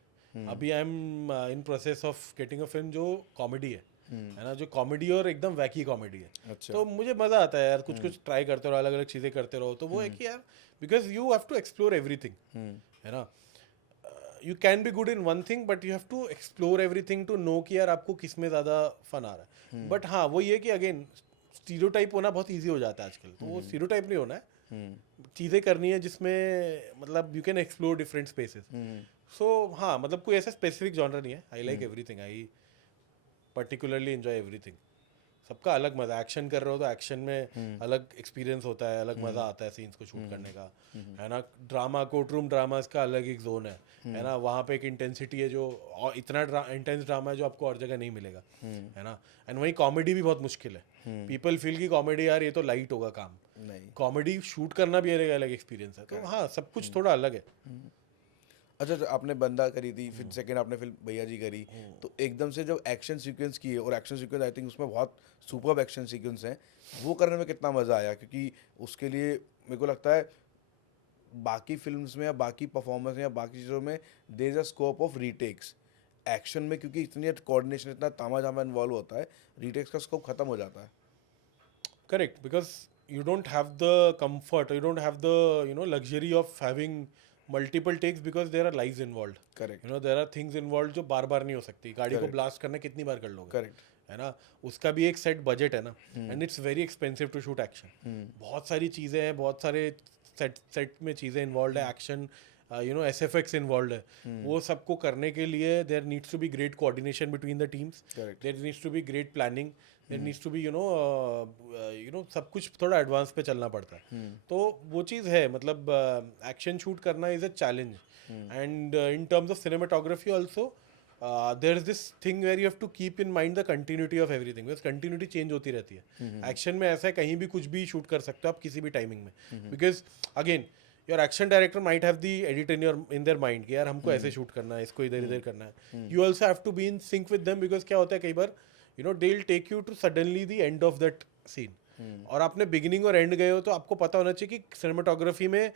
अभी I am in process of getting a film जो कॉमेडी है ना, जो कॉमेडी और एकदम वैकी कॉमेडी है. अच्छा. तो मुझे मजा आता है यार, कुछ कुछ ट्राई करते रहो, अलग अलग चीजें करते रहो. तो वो है कि यार because you have to explore everything, है ना. You can be good in one thing but you have to explore everything to know कि यार आपको किस में ज़्यादा फन आ रहा है. बट हाँ, वो ये कि अगेन स्टीरियोटाइप होना बहुत ईजी हो जाता है आजकल. तो वो स्टीरियोटाइप नहीं होना है, चीज़ें करनी है जिसमें मतलब you can explore different spaces. So हाँ, मतलब कोई ऐसा स्पेसिफिक जॉनर नहीं है. I like everything, I particularly enjoy everything. सबका अलग मजा, एक्शन कर रहे हो तो एक्शन में अलग एक्सपीरियंस होता है, अलग मजा आता है सीन्स को शूट करने का, है ना. ड्रामा, कोर्ट रूम ड्रामास का अलग एक जोन है ना. वहाँ पे एक इंटेंसिटी है जो और इतना इंटेंस ड्रामा है जो आपको और जगह नहीं मिलेगा, है ना. एंड वहीं कॉमेडी भी बहुत मुश्किल है. पीपल फील की कॉमेडी यार ये तो लाइट होगा काम, नहीं. कॉमेडी शूट करना भी अलग अलग एक्सपीरियंस है. तो हाँ, सब कुछ थोड़ा अलग है. अच्छा, तो आपने बंदा करी थी, फिर सेकंड आपने फिल्म भैया जी करी, तो एकदम से जब एक्शन सीक्वेंस किए, और एक्शन सीक्वेंस आई थिंक उसमें बहुत सुपर्ब एक्शन सीक्वेंस हैं, वो करने में कितना मज़ा आया? क्योंकि उसके लिए मेरे को लगता है बाकी फिल्म्स में या बाकी परफॉर्मेंस में या बाकी चीज़ों में there is a scope of retakes. Action में क्योंकि इतनी कोऑर्डिनेशन, इतना तामा झामा इन्वॉल्व होता है, रीटेक्स का स्कोप खत्म हो जाता है. Correct, because you don't have the comfort, you don't have the luxury of having multiple takes because there are lives involved. Correct. There are things involved जो बार बार नहीं हो सकती. गाड़ी को Correct. ब्लास्ट करना कितनी बार कर लोगे, करेक्ट. है ना. उसका भी एक सेट बजट है ना, and it's very expensive to shoot action. बहुत सारी चीज़ें हैं, बहुत सारे सेट में चीज़ें इन्वॉल्व है, एक्शन SFX इन्वॉल्व है. वो सबको करने के लिए there needs to be great coordination between the teams, Correct. There needs to be great planning, there needs to be सब कुछ थोड़ा एडवांस पे चलना पड़ता है. तो वो चीज़ है, मतलब एक्शन शूट करना is a challenge. And in terms of cinematography also there is this thing where you have to keep in mind the continuity of everything, because continuity change होती रहती है. एक्शन में ऐसा है कहीं भी कुछ भी शूट कर सकते हो आप किसी भी टाइमिंग में, because again your action director might have the edit in their mind कि यार हमको ऐसे शूट करना है, इसको इधर इधर करना है. You also have to be in sync with them, because क्या होता है कई बार they will take you to suddenly the end of that scene, और आपने बिगिनिंग और एंड गए हो तो आपको पता होना चाहिए कि सिनेमाटोग्राफी में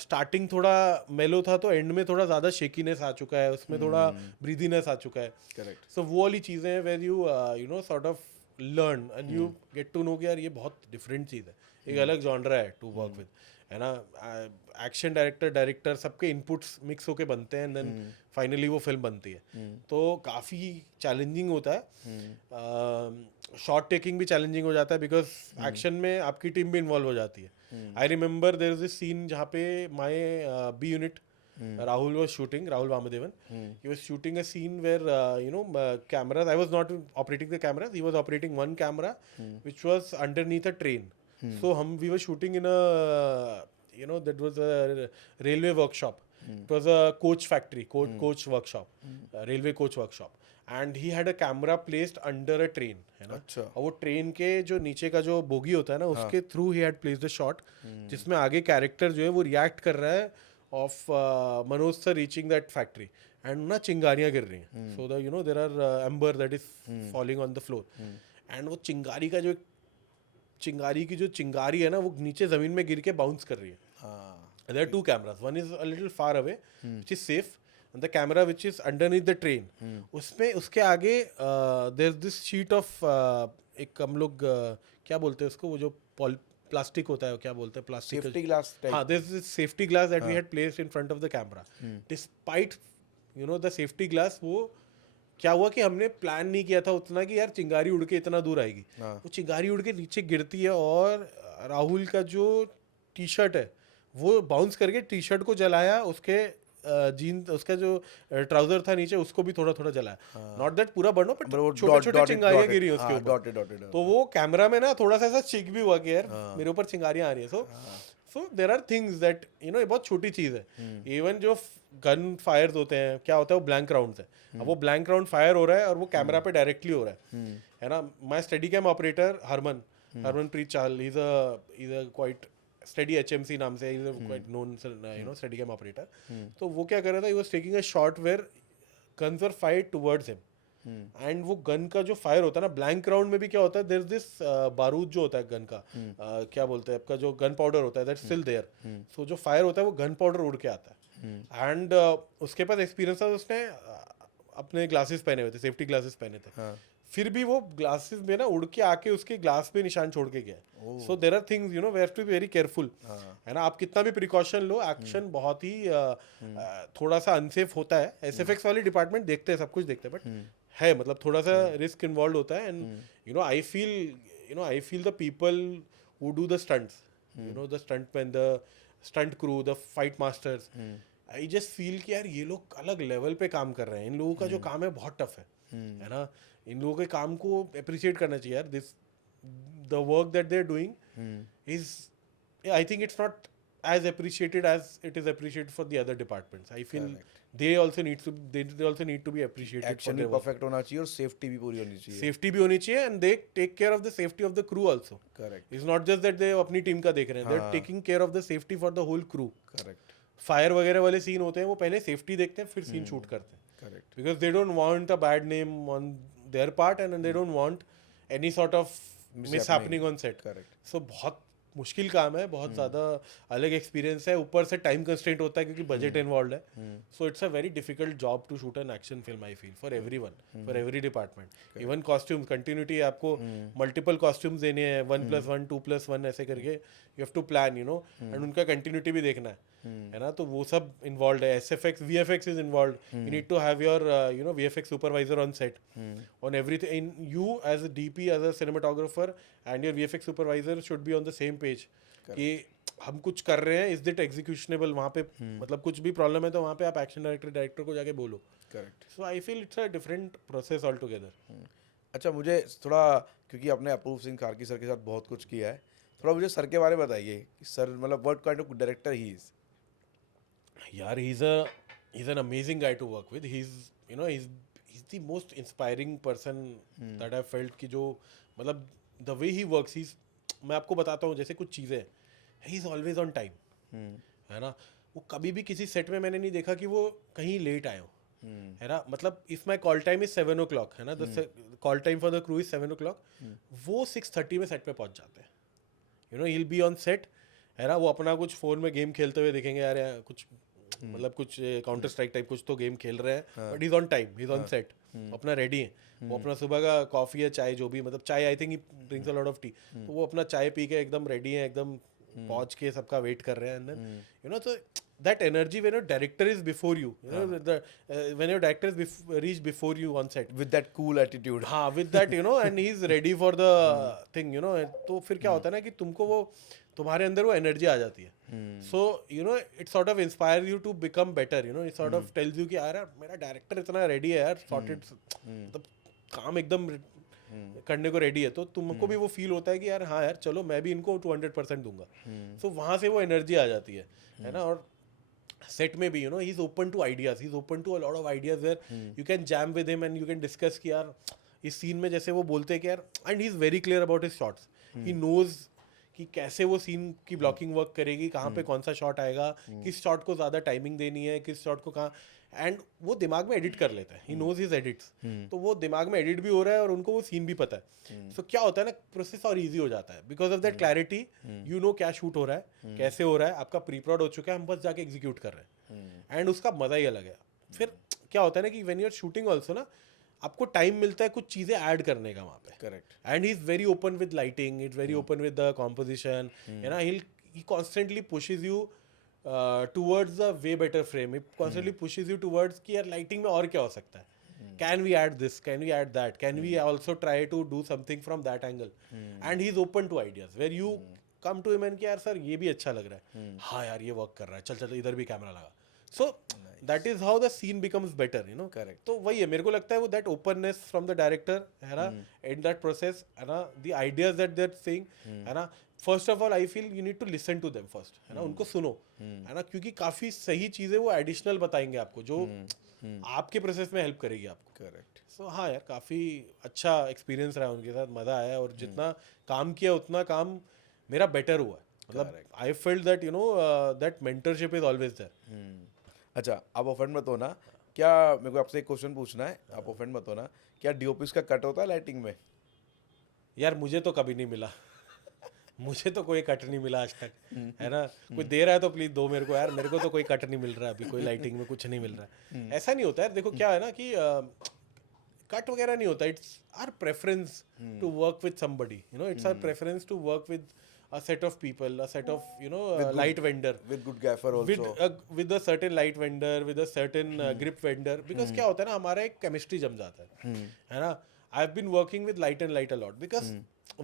स्टार्टिंग थोड़ा मेलो था तो एंड में थोड़ा ज़्यादा शेकीनेस आ चुका है, उसमें थोड़ा ब्रीदीनेस आ चुका है. करेक्ट. सो वो वाली चीज़ें हैं where you sort of learn and you get to know कि यार ये बहुत डिफरेंट चीज़ है, एक अलग जॉनरा है टू वर्क विद, है ना. एक्शन डायरेक्टर सबके इनपुट्स मिक्स होके बनते हैं, एंड देन फाइनली वो फिल्म बनती है. तो काफ़ी चैलेंजिंग होता है. शॉट टेकिंग भी चैलेंजिंग हो जाता है, बिकॉज एक्शन में आपकी टीम भी इन्वॉल्व हो जाती है. I remember there is this scene जहाँ पे my B unit Rahul was shooting, Rahul Vamadevan. He was shooting a scene where, cameras, I was not operating the cameras, he was operating one camera, which was underneath a train. So we were shooting in a, that was a railway workshop. It was a coach factory, coach workshop, railway coach workshop. And he had a camera placed under a train, है ना. अच्छा. और वो train के जो नीचे का जो बोगी होता है ना, उसके through he had placed a shot जिसमें आगे कैरेक्टर जो है वो रिएक्ट कर रहा है of Manoj sir reaching that factory, and ना चिंगारियाँ गिर रही हैं. So there are amber that is falling on the floor, and वो चिंगारी का जो चिंगारी की जो चिंगारी है ना वो नीचे जमीन में गिर के बाउंस कर रही है. There are two cameras, one is a little far away which is safe, and the camera which is underneath the train, उसमें उसके आगे there's this sheet of एक हम लोग क्या बोलते हैं उसको, वो जो प्लास्टिक होता है, क्या बोलते हैं, प्लास्टिक सेफ्टी ग्लास. हाँ, there's this safety glass that we had placed in front of the camera. Despite the safety glass, वो क्या हुआ कि हमने प्लान नहीं किया था उतना कि यार चिंगारी उड़ के इतना दूर आएगी. वो चिंगारी उड़ के नीचे गिरती है और राहुल का जो टी शर्ट है वो बाउंस करके टी शर्ट को जलाया, उसके जीन उसका जो ट्राउजर था नीचे उसको भी थोड़ा थोड़ा जलाया. नॉट दैट पूरा बर्न, बट छोटे छोटे चिंगारियां गिरी उसके ऊपर. तो वो कैमरा में ना थोड़ा सा ऐसा चिक भी हुआ कि यार मेरे ऊपर चिंगारियां आ रही है. So there are things that ये बहुत छोटी चीज़ है. इवन जो गन फायर्स होते हैं, क्या होता है वो ब्लैंक राउंड है. अब वो ब्लैंक राउंड फायर हो रहा है और वो कैमरा पे डायरेक्टली हो रहा है ना. My steadicam operator Harmanpreet Chahal, is a quite steady HMC नाम से, is a quite known steadicam operator. तो वो क्या कर रहा था, he was taking a shot where guns were fired towards him, and वो गन का जो फायर होता है ना ब्लैंक राउंड में भी क्या होता है, देयर इज दिस बारूद जो होता है गन का, क्या बोलते हैं आपका जो गन पाउडर होता है, दैट स्टिल देयर. सो जो फायर होता है वो गन पाउडर उड़ के आता है. एंड उसके पास एक्सपीरियंस था, उसने अपने ग्लासेस पहने हुए थे, सेफ्टी ग्लासेस पहने थे. फिर भी वो ग्लासेस में ना उड़ के आके उसके ग्लास पे निशान छोड़ के गया. So there are things we have to be very careful, है ना. आप कितना भी प्रिकॉशन लो, एक्शन बहुत ही थोड़ा सा अनसेफ होता है. SFX वाली डिपार्टमेंट देखते हैं, सब कुछ देखते हैं, बट है मतलब थोड़ा सा रिस्क इन्वॉल्व होता है. And I feel the people who do the stunts, the stuntman, the stunt crew, the fight masters, I just feel कि यार ये लोग अलग लेवल पे काम कर रहे हैं. इन लोगों का जो काम है बहुत टफ है ना. इन लोगों के काम को अप्रिशिएट करना चाहिए यार. This the work that they are doing is, I think it's not as appreciated as it is appreciated for the other departments. I feel they also need to be appreciated. Action भी perfect होना चाहिए और safety भी पूरी होनी चाहिए. Safety भी होनी चाहिए and they take care of the safety of the crew also. Correct. It's not just that they अपनी टीम का देख रहे हैं, they are taking care of the safety for the whole crew. Correct. Fire वगैरह वाले scene होते हैं वो पहले सेफ्टी देखते हैं फिर सीन शूट करते हैं. Correct. Because they don't want a bad name on their part and they don't want any sort of mishappening on set. Correct. So बहुत मुश्किल काम है, बहुत ज़्यादा अलग एक्सपीरियंस है, ऊपर से टाइम कंस्ट्रेंट होता है क्योंकि बजट इन्वॉल्व है. So it's a very difficult job to shoot an action film. I feel for everyone, for every department. Even costumes continuity, आपको मल्टीपल कॉस्ट्यूम्स देने हैं, 1+1 2+1 ऐसे करके you have to plan, you know, and उनका continuity भी देखना है ना. तो वो सब इन्वॉल्व है. SFX VFX is involve. You need to have your you know VFX supervisor on set on everything. In you as a DP, as a cinematographer and your VFX supervisor should be on the same page कि हम कुछ कर रहे हैं, is it एग्जीक्यूशनेबल. वहाँ पे मतलब कुछ भी प्रॉब्लम है तो वहाँ पे आप एक्शन डायरेक्टर को जाके बोलो. Correct. So I feel it's a different process all together. अच्छा, मुझे थोड़ा, क्योंकि आपने अपूर्व सिंह खारकी सर के साथ बहुत कुछ किया है, थोड़ा मुझे सर के बारे में बताइए कि सर मतलब what kind of director he is. यार he's an amazing guy to work with. He's the most inspiring person that I've felt कि जो मतलब the way he works, मैं आपको बताता हूँ जैसे कुछ चीज़ें, he is always on time. है ना. वो कभी भी किसी सेट में मैंने नहीं देखा कि वो कहीं लेट आए हो. है ना. मतलब if my call time is 7 o'clock, है ना, the call time for the crew is 7 o'clock, वो 6:30 में सेट पे पहुंच जाते हैं. You know, he'll be on set, है ना. वो अपना कुछ फ़ोन में गेम खेलते हुए दिखेंगे यार, कुछ मतलब कुछ काउंटर स्ट्राइक टाइप कुछ तो गेम खेल रहे हैं, but is on time, is on set, अपना रेडी है. वो अपना सुबह का कॉफ़ी या चाय जो भी, मतलब चाय I think he drinks a lot of T, तो वो अपना चाय पी के एकदम रेडी है, एकदम पहुंच के सबका वेट कर रहे हैं. एंड देन यू नो, तो that energy when your director is before you, you know, when your director is reached before you on set with that cool attitude. हाँ, with that, you know, and he's ready for the thing, you know, तो फिर क्या होता है ना कि तुमको वो, तुम्हारे अंदर वो एनर्जी आ जाती है. So you know, it sort of inspire you to become better. You know, it sort of tells you कि यार मेरा डायरेक्टर इतना रेडी है यार, सॉर्टेड, मतलब काम एकदम करने को रेडी है, तो तुमको भी वो फील होता है कि यार हाँ यार चलो मैं भी इनको 200% दूंगा. सो वहाँ से वो एनर्जी आ जाती है ना. और सेट में भी, you know, he is open to ideas, he is open to a lot of ideas where you can jam with him and you can discuss कि यार इस सीन में जैसे वो बोलते हैं कि यार, and he is very clear about his shots. He knows कि कैसे वो सीन की ब्लॉकिंग वर्क करेगी, कहाँ पे कौन सा शॉट आएगा, किस शॉट को ज़्यादा टाइमिंग देनी है, किस शॉट को कहाँ, एंड वो दिमाग में एडिट कर लेता है. ही नोज हिज एडिट्स, तो वो दिमाग में एडिट भी हो रहा है और उनको वो सीन भी पता है. सो क्या होता है ना, प्रोसेस और ईजी हो जाता है because of that clarity. You know क्या शूट हो रहा है, कैसे हो रहा है, आपका प्री प्रोड हो चुका है, हम बस जाके एग्जीक्यूट कर रहे हैं. एंड उसका मज़ा ही अलग है. फिर क्या होता है ना कि when you are shooting also ना, आपको टाइम मिलता है कुछ चीज़ें ऐड करने का वहाँ पे. Correct. And he is very open with lighting, it's very open with the composition, है ना. He constantly pushes you towards a way better frame. It constantly pushes you towards कि यार लाइटिंग में और क्या हो सकता है, can we add this, can we add that, can we also try to do something from that angle. And he is open to ideas where you come to him and कि यार sir ये भी अच्छा लग रहा है, हाँ यार ये वर्क कर रहा है, चल चल इधर भी कैमरा लगा. So that is how the scene becomes better, you know. Correct. तो वही है, मेरे को लगता है वो that openness from the director, है ना, इन दैट प्रोसेस, है ना, the ideas that they are saying, है ना. First of all I feel you need to listen to them first, है ना, उनको सुनो, है ना, क्योंकि काफ़ी सही चीज़ें वो एडिशनल बताएंगे आपको जो आपके प्रोसेस में हेल्प करेगी आपको. करेक्ट. सो हाँ यार, काफ़ी अच्छा एक्सपीरियंस रहा उनके साथ, मज़ा आया, और जितना काम किया उतना काम मेरा बेटर हुआ है. मतलब I felt that, you know, that mentorship is always there. अच्छा, आप ऑफेंड मत होना, क्या मेरे को आपसे एक क्वेश्चन पूछना है, आप ऑफेंड मत होना, क्या डीओपीस का कट होता है लाइटिंग में? यार मुझे तो कभी नहीं मिला. मुझे तो कोई कट नहीं मिला आज तक, है ना. कोई दे रहा है तो प्लीज दो मेरे को यार, मेरे को तो कोई कट नहीं मिल रहा अभी, कोई लाइटिंग में कुछ नहीं मिल रहा है. ऐसा नहीं होता यार. देखो क्या है ना कि कट वगैरह नहीं होता. It's our preference to work with somebody, you know. It's our preference to work with a set of people, a set of, you know, light vendor, with good gaffer also, with a certain light vendor, with a certain grip vendor, because क्या होता है ना, हमारा एक chemistry जम जाता है ना. I have been working with light and light a lot because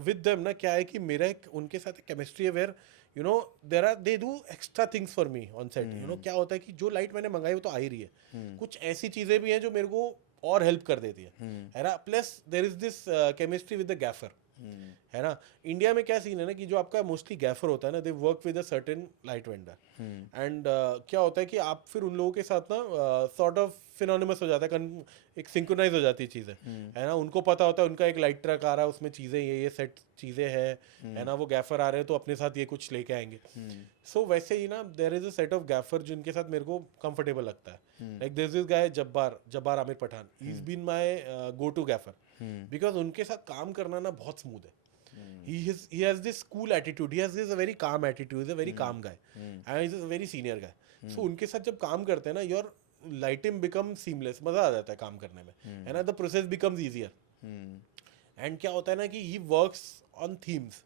with them ना क्या है कि मेरा एक उनके साथ एक केमिस्ट्री है where, you know, they do extra things for me on set. You know, क्या होता है कि जो लाइट मैंने मंगाई वो तो आ ही रही है, कुछ ऐसी चीज़ें भी हैं जो मेरे को और हेल्प कर देती है ना. Plus there is this chemistry with the gaffer, है ना. इंडिया में क्या सीन है ना कि जो आपका मोस्टली गैफर होता है ना, they work with a certain light vendor, and क्या होता है कि आप फिर उन लोगों के साथ ना सॉर्ट ऑफ फिनोनिमस हो जाता है, एक सिंक्रोनाइज हो जाती है चीज़ें, है ना. उनको पता होता है उनका एक लाइट ट्रक आ रहा है, उसमें चीज़ें ये सेट चीज़ें है ना. वो गैफर आ रहे हैं तो अपने साथ ये कुछ लेके आएंगे. सो वैसे ही ना there is a set of gaffer जिनके साथ मेरे को कंफर्टेबल लगता है. Like there is this guy Jabbar Aamir Pathan, he is been my go to gaffer, because उनके साथ काम करना ना बहुत स्मूथ है. He has this cool attitude. He has this very calm attitude. He's a very calm guy, and he's a very senior guy. So उनके साथ जब काम करते हैं ना, your lighting becomes seamless. मजा आ जाता है काम करने में, है ना. The process becomes easier. And क्या होता है ना कि he works on themes.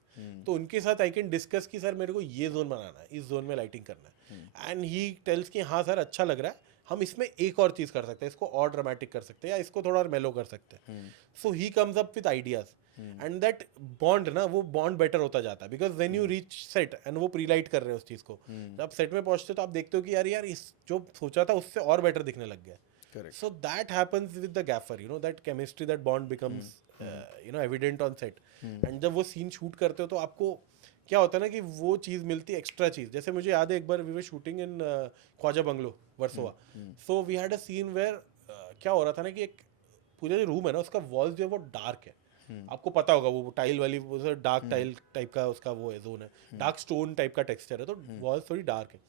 तो उनके साथ आई कैन डिस्कस कि सर मेरे को ये जोन बनाना है, इस जोन में लाइटिंग करना है, एंड ही टेल्स कि हाँ सर अच्छा लग रहा है, हम इसमें एक और चीज़ कर सकते हैं, इसको और ड्रामेटिक कर सकते हैं या इसको थोड़ा और मेलो कर सकते हैं. So he comes up with ideas, and that bond ना, वो बॉन्ड बेटर होता जाता है. Because when you reach set and वो प्रीलाइट कर रहे हैं उस चीज़ को, जब सेट में पहुंचते हो तो आप देखते हो कि यार इस जो सोचा था उससे और बेटर दिखने लग गया. Correct. So that happens with the gaffer, you know, that chemistry, that bond becomes you know evident on set. And जब वो सीन शूट करते हो तो आपको क्या होता है ना कि वो चीज़ मिलती है, एक्स्ट्रा चीज़. जैसे मुझे याद है एक बार we were shooting in Khwaja bungalow Versova. So we had a scene where क्या हो रहा था ना कि एक पूरा जो रूम है ना उसका वॉल्स जो है वो डार्क है. आपको पता होगा वो टाइल वाली डार्क टाइल टाइप का उसका वो है जोन है, डार्क स्टोन टाइप का टेक्सचर है, तो वॉल्स थोड़ी डार्क है.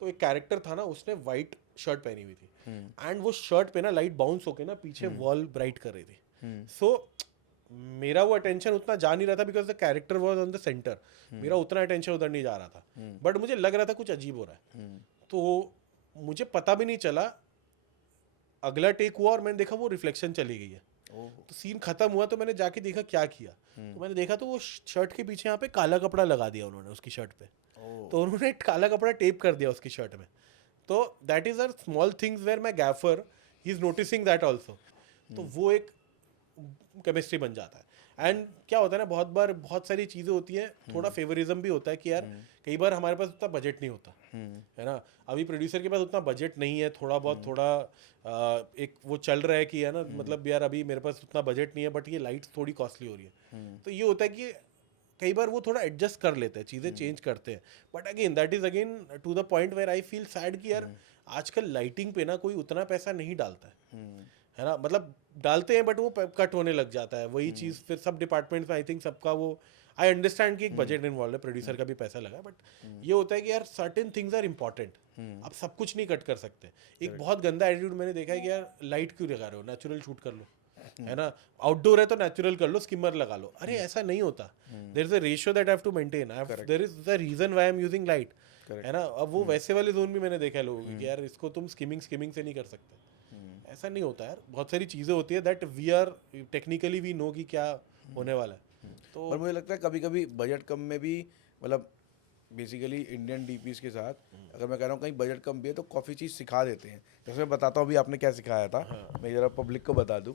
तो एक कैरेक्टर था ना, उसने वाइट शर्ट पहनी हुई थी, एंड वो शर्ट पे ना लाइट बाउंस होके ना पीछे वॉल ब्राइट कर रही थी. सो मेरा वो अटेंशन उतना जा नहीं रहा था because the character was on the centre. मेरा उतना अटेंशन उधर नहीं जा रहा था, बट मुझे लग रहा था कुछ अजीब हो रहा है. तो मुझे पता भी नहीं चला, अगला टेक हुआ और मैंने देखा वो रिफ्लेक्शन चली गई है. तो सीन खत्म हुआ तो मैंने जाके देखा क्या किया. तो मैंने देखा तो वो शर्ट के पीछे यहाँ पे काला कपड़ा लगा दिया उन्होंने उसकी शर्ट पे. तो उन्होंने काला कपड़ा टेप कर दिया उसकी शर्ट में. तो that is a small things where my gaffer he is noticing that also. तो वो एक केमिस्ट्री बन जाता है. एंड क्या होता है ना, बहुत बार बहुत सारी चीज़ें होती हैं, थोड़ा फेवरिज्म भी होता है कि यार कई बार हमारे पास उतना बजट नहीं होता, है ना. अभी प्रोड्यूसर के पास उतना बजट नहीं है, थोड़ा बहुत थोड़ा एक वो चल रहा है कि है ना, मतलब यार अभी मेरे पास उतना बजट नहीं है, बट ये लाइट्स थोड़ी कॉस्टली हो रही है. तो ये होता है कि कई बार वो थोड़ा एडजस्ट कर लेते हैं, चीज़ें चेंज करते हैं. But again that is again to the point where I feel sad कि यार आजकल लाइटिंग पे ना कोई उतना पैसा नहीं डालता है ना. मतलब डालते हैं बट वो कट होने लग जाता है. वही चीज़ फिर सब डिपार्टमेंट्स में आई थिंक सबका वो, आई अंडरस्टैंड कि एक बजट इन्वॉल्व है, प्रोड्यूसर का भी पैसा लगा, बट ये होता है कि यार सर्टेन थिंग्स आर इंपॉर्टेंट. आप सब कुछ नहीं कट कर सकते. एक बहुत गंदा एटीट्यूड मैंने देखा है कि यार लाइट क्यों लगा रहे हो, नेचुरल शूट कर लो, है ना. आउटडोर है तो नेचुरल कर लो, स्किमर लगा लो. अरे ऐसा नहीं होता. There is a ratio that I have to maintain. There is the reason why I am using light, है ना. अब वो वैसे वाले जोन भी मैंने देखा है लोगों कि यार इसको तुम स्किमिंग से नहीं कर सकते. ऐसा नहीं होता यार. बहुत सारी चीज़ें होती है that we are technically we know कि क्या होने वाला है. तो पर मुझे लगता है कभी कभी बजट कम में भी, मतलब बेसिकली इंडियन डीपीज के साथ अगर मैं कह रहा हूँ कहीं बजट कम भी है तो काफ़ी चीज़ सिखा देते हैं. जैसे मैं बताता हूँ अभी आपने क्या सिखाया था. मैं ज़रा पब्लिक को बता दूँ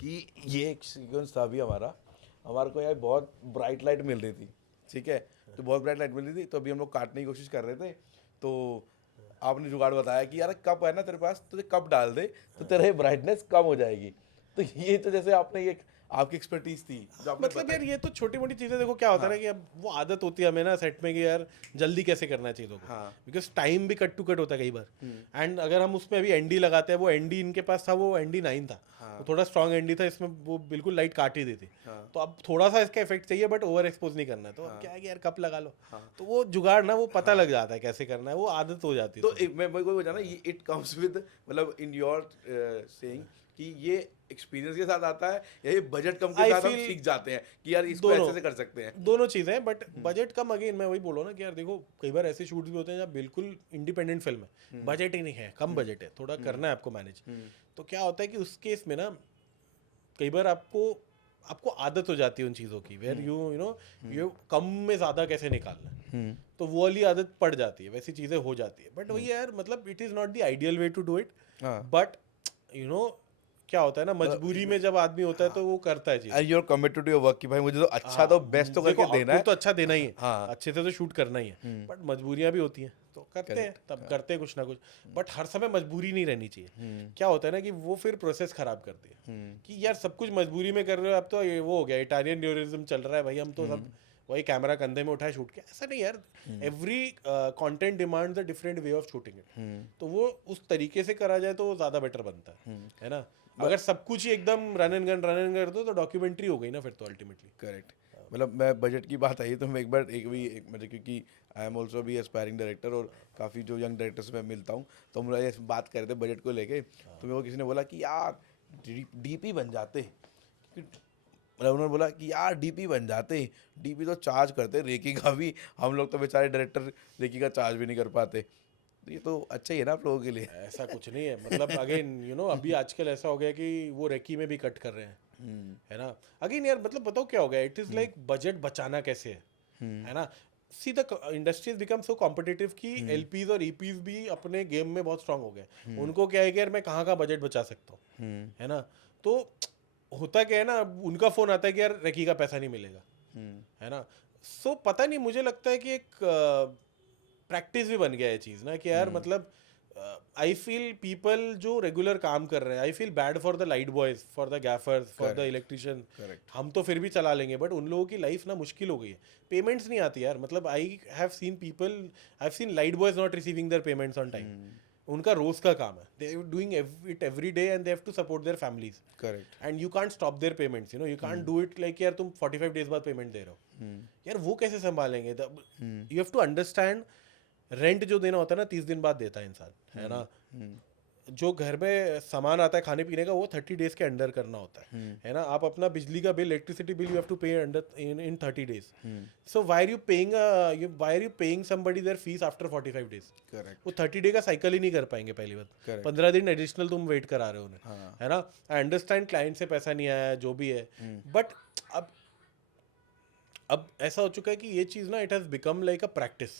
कि ये एक सीक्वेंस था अभी हमारे को यार बहुत ब्राइट लाइट मिल रही थी, ठीक है. तो बहुत ब्राइट लाइट मिल रही थी, तो अभी हम लोग काटने की कोशिश कर रहे थे. तो आपने जुगाड़ बताया कि यार कप है ना तेरे पास, तो कप डाल दे तो तेरे ब्राइटनेस कम हो जाएगी. तो ये तो जैसे आपने ये आपकी एक्सपर्टीज थी जो आपने मतलब यार ये तो छोटी मोटी चीज़ें. देखो क्या होता है ना कि अब वो आदत होती है हमें ना सेट में कि यार जल्दी कैसे करना है चीज़ों को, बिकॉज टाइम भी कट टू कट होता है कई बार. एंड अगर हम उसमें अभी एनडी लगाते हैं, वो एनडी इनके पास था, वो एनडी 9 था, वो थोड़ा स्ट्रॉन्ग एनडी था, इसमें वो बिल्कुल लाइट काट ही देती. तो अब थोड़ा सा इसका इफेक्ट चाहिए बट ओवर एक्सपोज नहीं करना है. तो अब क्या है कि यार कप लगा लो. तो वो जुगाड़ ना वो पता लग जाता है कैसे करना है, वो आदत हो जाती है. तो मैं वही हो जाना, ये इट कम्स विद, मतलब इन योर सेइंग कि ये एक्सपीरियंस के साथ आता है या ये बजट कम के साथ हम सीख जाते हैं कि यार इसको ऐसे से कर सकते हैं. दोनों चीज़ें हैं, बट बजट कम अगेन मैं वही बोल रहा हूँ ना कि यार देखो कई बार ऐसे शूट्स भी होते हैं जब बिल्कुल इंडिपेंडेंट फिल्म है, बजट ही नहीं है, कम बजट है, थोड़ा करना है आपको मैनेज. तो क्या होता है कि उस केस में ना कई बार आपको आदत हो जाती है उन चीज़ों की, वेयर यू नो ये कम में ज़्यादा कैसे निकालना है. तो वो वाली आदत पड़ जाती है, वैसी चीज़ें हो जाती है. बट वही यार मतलब it is not the ideal way to do it, but you know क्या होता है ना, मजबूरी में जब आदमी होता है तो वो करता है चीज। And you are committed to your work कि भाई मुझे तो अच्छा तो बेस्ट तो देखो, करके देना output है। तो अच्छा देना ही है, हाँ। अच्छे से तो शूट करना ही है, बट मजबूरियां भी होती हैं तो करते हैं, तब करते हैं कुछ ना कुछ, बट हर समय मजबूरी नहीं रहनी चाहिए। क्या होता है ना कि वो फिर प्रोसेस खराब करती है कि यार सब कुछ मजबूरी में कर रहे हो, अब तो ये वो हो गया, इटालियन न्यूरिज्म चल रहा है भाई, हम तो सब वही कैमरा कंधे में उठाए शूट किया, ऐसा नहीं यार। Every content demands a different way of shooting it, तो वो उस तरीके से करा जाए तो वो ज्यादा बेटर बनता है ना। अगर सब कुछ ही एकदम रन एंड गन कर दो तो डॉक्यूमेंट्री हो गई ना फिर तो अल्टीमेटली। करेक्ट। मतलब मैं बजट की बात आई तो मैं एक मतलब क्योंकि आई एम ऑल्सो भी एस्पायरिंग डायरेक्टर और काफ़ी जो यंग डायरेक्टर से मैं मिलता हूँ, तो हम लोग बात कर रहे थे बजट को लेके, तो मेरे को किसी ने बोला कि यार डीपी बन जाते, मतलब उन्होंने बोला कि यार डीपी बन जाते, डीपी तो चार्ज करते रेकी का भी, हम लोग तो बेचारे डायरेक्टर रेकी का चार्ज भी नहीं कर पाते। तो ये तो अच्छा ही है ना आप लोगों के लिए। ऐसा कुछ नहीं है, मतलब अगेन अभी आजकल ऐसा हो गया कि वो रेकी में भी कट कर रहे हैं, है ना। अगेन यार मतलब बताओ क्या हो गया, इट इज लाइक बजट बचाना कैसे है ना। See the industries become so competitive कि एलपीज और ईपीज भी अपने गेम में बहुत स्ट्रांग हो गए। उनको क्या है कि यार मैं कहाँ का बजट बचा सकता हूँ, है ना। तो होता क्या है ना, उनका फोन आता है कि यार रेकी का पैसा नहीं मिलेगा, है ना। सो पता नहीं, मुझे लगता है कि एक प्रैक्टिस भी बन गया है चीज़ ना कि यार मतलब आई फील पीपल जो रेगुलर काम कर रहे हैं, I feel bad for the light boys, for the gaffers, for the electrician. हम तो फिर भी चला लेंगे, बट उन लोगों की लाइफ ना मुश्किल हो गई है, पेमेंट्स नहीं आती यार। मतलब I have seen people, I have seen light boys not receiving their payments on time. उनका रोज का काम है, they are doing it every day and they have to support their families. Correct. And you can't stop their payments, you can't do it like यार तुम 45 days बाद payment दे रहे हो, यार वो कैसे संभालेंगे। You have to understand, rent जो देना होता है ना 30 दिन बाद देता है इंसान, है ना। जो घर में सामान आता है खाने पीने का वो 30 डेज के अंडर करना होता है ना। आप अपना बिजली का bill, electricity bill, you have to pay under in 30 days. So why are you paying somebody there fees after 45 days. Correct. वो 30 डे का साइकिल ही नहीं कर पाएंगे पहली बात, 15 दिन एडिशनल तुम वेट करा रहे हो उन्हें, है ना। आई अंडरस्टैंड क्लाइंट से पैसा नहीं आया जो भी है, बट अब ऐसा हो चुका है कि ये चीज़ ना it has become like a practice,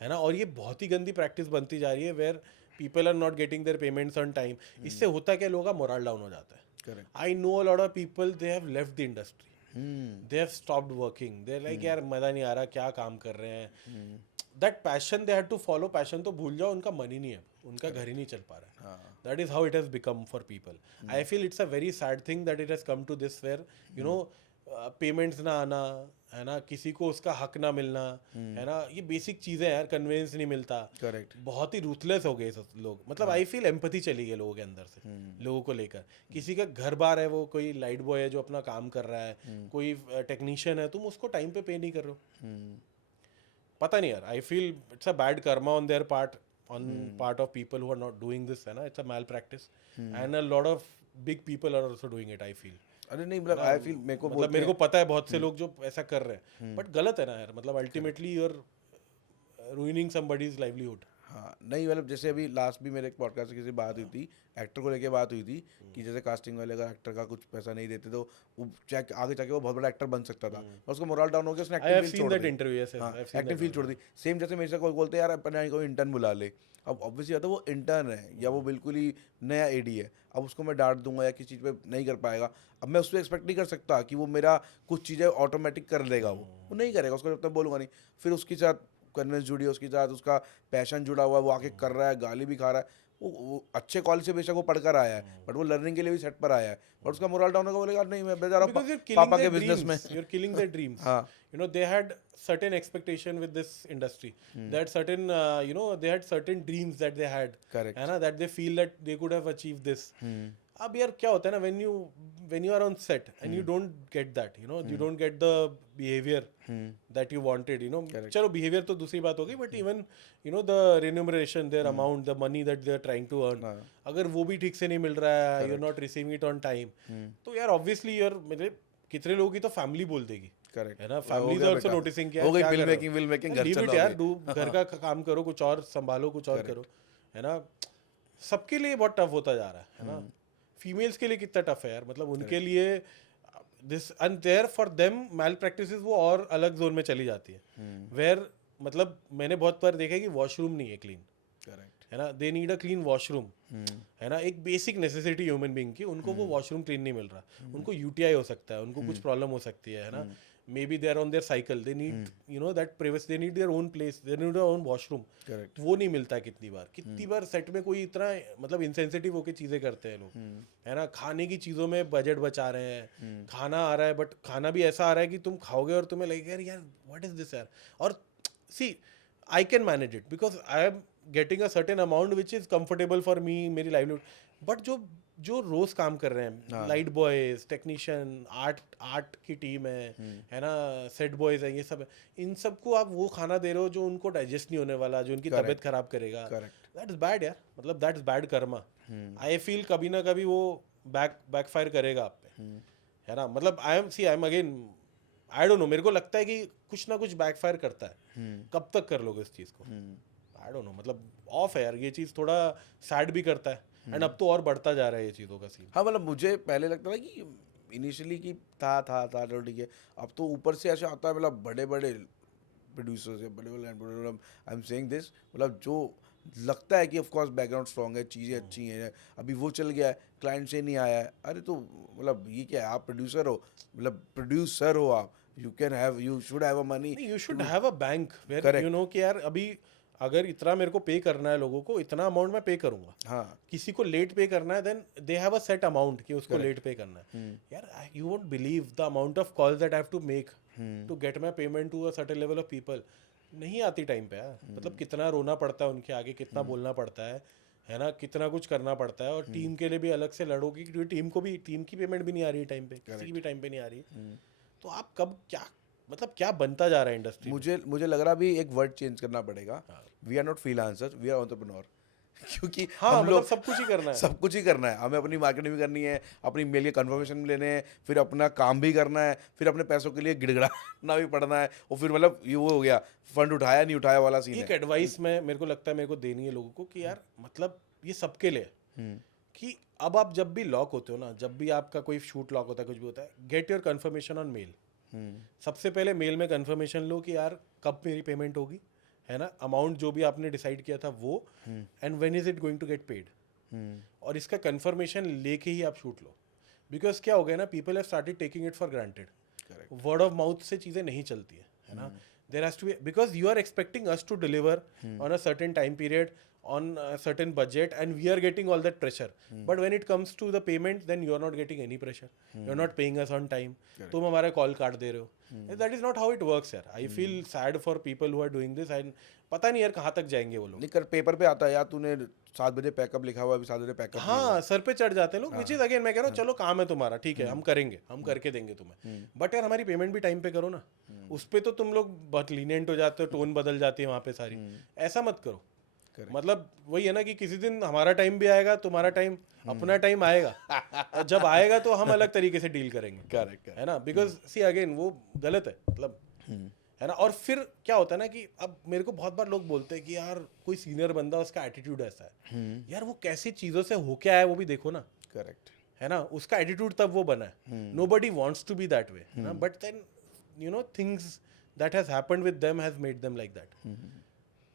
है ना। और ये बहुत ही गंदी प्रैक्टिस बनती जा रही है where people are not getting their payments on time. इससे होता क्या, लोगों का मोरल डाउन हो जाता है। Correct. I know a lot of people, they have left the industry, they have stopped working, they like यार मज़ा नहीं आ रहा, क्या काम कर रहे हैं। That passion they had to follow, passion तो भूल जाओ, उनका मन ही नहीं है, उनका घर ही नहीं चल पा रहा है। That is how it has become for people. I feel it's a very sad thing that it has come to this where payments ना आना, है ना, किसी को उसका हक ना मिलना, है ना। ये बेसिक चीज़ें यार, कन्वेंस नहीं मिलता। करेक्ट। बहुत ही रूथलेस हो गए सब लोग, मतलब आई फील एम्पैथी चली गई लोगों के अंदर से, लोगों को लेकर। किसी का घर बार है, वो कोई लाइट बॉय है जो अपना काम कर रहा है, कोई टेक्नीशियन है, तुम उसको टाइम पे नहीं कर रहे हो। पता नहीं यार, I feel it's a bad karma on their part, on part of people who are not doing this, है ना। It's a malpractice and a lot of big people are also doing it, I feel. अरे नहीं, मतलब I feel मेरे को मतलब मेरे को पता है बहुत से लोग जो ऐसा कर रहे हैं, बट गलत है ना यार। मतलब ultimately you are ruining somebody's livelihood. हाँ नहीं, मतलब जैसे अभी लास्ट भी मेरे एक पॉडकास्ट से किसी बात हुई थी, एक्टर को लेके बात हुई थी कि जैसे कास्टिंग वाले अगर एक्टर का कुछ पैसा नहीं देते तो वो चाहे आगे जाके वो बहुत बड़ा एक्टर बन सकता था, और उसको मोरल डाउन हो गया, उसने एक्टिंग फील्ड छोड़ दी। इंटरव्यू, यस हाँ, आई हैव सीन एक्टिंग फील्ड छोड़ दी। सेम जैसे मेरे से कोई बोलते हैं यार अपने कोई इंटर्न बुला ले, अब ऑब्वियसली होता है वो इंटर्न है या वो बिल्कुल ही नया एडी है, अब उसको मैं डांट दूंगा या किसी चीज़ पे नहीं कर पाएगा, अब मैं उससे एक्सपेक्ट नहीं कर सकता कि वो मेरा कुछ चीज़ें ऑटोमेटिक कर लेगा, वो नहीं करेगा, उसको जब तक बोलूँगा नहीं। फिर उसके साथ कन्वेंस जुड़ी है, उसके साथ उसका पैशन जुड़ा हुआ है, वो आके कर रहा है, गाली भी खा रहा है, वो अच्छे कॉलेज से बेशक वो पढ़कर आया है, बट वो लर्निंग के लिए भी सेट पर आया है, बट उसका मोरल डाउन होगा, बोलेगा नहीं मैं बेचारा पापा के बिजनेस में। you're killing their dreams. हाँ। They had certain expectation with this industry. They had certain they had certain dreams that they had, Correct. है ना, that they feel that they could have achieved this. अब यार क्या होता है ना, when you are on set and you don't get that, you don't get the behavior that you wanted, चलो behavior तो दूसरी बात होगी, but even the remuneration, their amount, the money that they are trying to earn, अगर वो भी ठीक से नहीं मिल रहा है, you're not receiving it on time, तो यार obviously मेरे कितने लोगों की तो फैमिली बोल देगी, करेक्ट है ना। फैमिली इज आल्सो नोटिसिंग कि हो गई क्या फिल्म कर रहे हो? मेकिंग, विल मेकिंग, घर Leave it चलो यार, अभी। डू घर का काम करो, कुछ और संभालो, कुछ और करो, है ना। सबके लिए बहुत टफ होता जा रहा है ना। फीमेल्स के लिए कितना टफ है यार, मतलब उनके लिए this and there for them malpractices वो और अलग जोन में चली जाती है, वेयर मतलब मैंने बहुत बार देखा है कि वॉशरूम नहीं है क्लीन, करेक्ट, है ना, they need a clean washroom, है ना, एक बेसिक नेसेसिटी ह्यूमन बीइंग की, उनको वो वॉशरूम क्लीन नहीं मिल रहा, उनको यूटीआई हो सकता है, उनको कुछ प्रॉब्लम हो सकती है ना, maybe they are on their cycle, they need you know that privacy, they need their own place, they need their own washroom, correct. वो नहीं मिलता है कितनी बार सेट में कोई इतना मतलब इंसेंसिटिव होकर चीज़ें करते हैं लोग, है ना, खाने की चीज़ों में बजट बचा रहे हैं, खाना आ रहा है बट खाना भी ऐसा आ रहा है कि तुम खाओगे और तुम्हें लगेगा यार व्हाट इज दिस यार, और see I can manage it because I am getting a certain amount which is comfortable for me, मेरी लाइवलीहुड, बट जो जो रोज काम कर रहे हैं, लाइट बॉयज, टेक्नीशियन, आर्ट की टीम है ना, सेट बॉयज है, ये सब है, इन सबको आप वो खाना दे रहे हो जो उनको डाइजेस्ट नहीं होने वाला, जो उनकी तबीयत खराब करेगा, दैट इज बैड यार, मतलब that is bad Karma. I feel कभी ना कभी वो बैकफायर करेगा आप पे, है ना, मतलब I am again I don't know, मेरे को लगता है कि कुछ ना कुछ बैकफायर करता है, कब तक कर लोगे इस चीज़ को, आई डोंट नो, मतलब ऑफ है यार, ये चीज़ थोड़ा सैड भी करता है, एंड अब तो और बढ़ता जा रहा है ये चीज़ों का सीन। हाँ मतलब मुझे पहले लगता था कि इनिशियली कि था चलो ठीक है, अब तो ऊपर से ऐसे आता है, मतलब बड़े बड़े प्रोड्यूसर्स है, बड़े बड़े मतलब आई एम सेइंग दिस, मतलब जो लगता है कि ऑफ कोर्स बैकग्राउंड स्ट्रॉन्ग है, चीज़ें अच्छी हैं, अभी वो चल गया है, क्लाइंट से नहीं आया है, अरे तो मतलब ये क्या है, आप प्रोड्यूसर हो, मतलब प्रोड्यूसर हो आप, you should have a money, you should have a bank where you know कि यार अभी अगर इतना मेरे को पे करना है लोगों को, इतना अमाउंट मैं पे करूंगा, हाँ किसी को लेट पे करना है then they have a set amount कि उसको लेट पे करना है, यार you won't believe the amount of calls that I have to make to get my payment to a certain level of people, नहीं आती time पे यार, मतलब कितना रोना पड़ता है उनके आगे, कितना बोलना पड़ता है ना, कितना कुछ करना पड़ता है, और टीम के लिए भी अलग से लड़ोगे क्योंकि टीम की पेमेंट भी नहीं आ रही है टाइम पे, किसी की भी टाइम पे नहीं आ रही है, तो आप कब क्या मतलब क्या बनता जा रहा है इंडस्ट्री में? मुझे लग रहा भी एक वर्ड चेंज करना पड़ेगा, we are not freelancer, we are entrepreneur. क्योंकि हाँ हम मतलब लोग सब कुछ ही करना है, सब कुछ ही करना है, हमें अपनी मार्केटिंग भी करनी है, अपनी मेल के कन्फर्मेशन भी लेने हैं, फिर अपना काम भी करना है, फिर अपने पैसों के लिए गिड़गिड़ाना भी पड़ना है, और फिर मतलब ये वो हो गया, फंड उठाया नहीं उठाया वाला सीन एक है। एडवाइस में मेरे को लगता है मेरे को देनी है लोगों को कि यार मतलब ये सबके लिए है, कि अब आप जब भी लॉक होते हो ना, जब भी आपका कोई शूट लॉक होता है, कुछ भी होता है, get your confirmation on mail, सबसे पहले मेल में कंफर्मेशन लो कि यार कब मेरी पेमेंट होगी, है ना, अमाउंट जो भी आपने डिसाइड किया था वो, and when is it going to get paid, और इसका कंफर्मेशन लेके ही आप शूट लो, बिकॉज क्या हो गया ना, people have started taking it for granted, word of mouth से चीज़ें नहीं चलती है ना, there has to be, because you are expecting us to deliver on a certain time period, on a certain budget, and we are getting all that pressure, but when it comes to the payment then you are not getting any pressure, you are not paying us on time, तुम हमारे call काट दे रहे हो, that is not how it works यार, I feel sad for people who are doing this, and पता नहीं यार कहाँ तक जाएंगे वो लोग, नहीं कर, पेपर पे आता है यार, तूने 7 बजे पैकअप लिखा हुआ है, अभी 7 बजे पैकअप, हाँ सर पे चढ़ जाते हैं लोग, विच इज अगेन मैं कह रहा हूँ चलो काम है तुम्हारा, ठीक है हम करेंगे, हम करके देंगे तुम्हें, बट यार हमारी पेमेंट भी टाइम पे करो ना, उस पर तो तुम लोग बहुत लीनियंट हो जाते हो, टोन बदल जाती है वहाँ पे सारी, ऐसा मत करो, मतलब वही है ना कि किसी दिन हमारा टाइम भी आएगा, तुम्हारा टाइम, अपना टाइम आएगा, और जब आएगा तो हम अलग तरीके से डील करेंगे, करेक्ट है ना, बिकॉज सी अगेन वो गलत है, मतलब है ना, और फिर क्या होता है ना कि अब मेरे को बहुत बार लोग बोलते हैं कि यार कोई सीनियर बंदा उसका एटीट्यूड ऐसा है, यार वो कैसी चीज़ों से होके आया वो भी देखो ना, करेक्ट, है ना, उसका एटीट्यूड तब वो बना है, nobody wants to be that way, है ना, but then you know things that has happened with them has made them like that,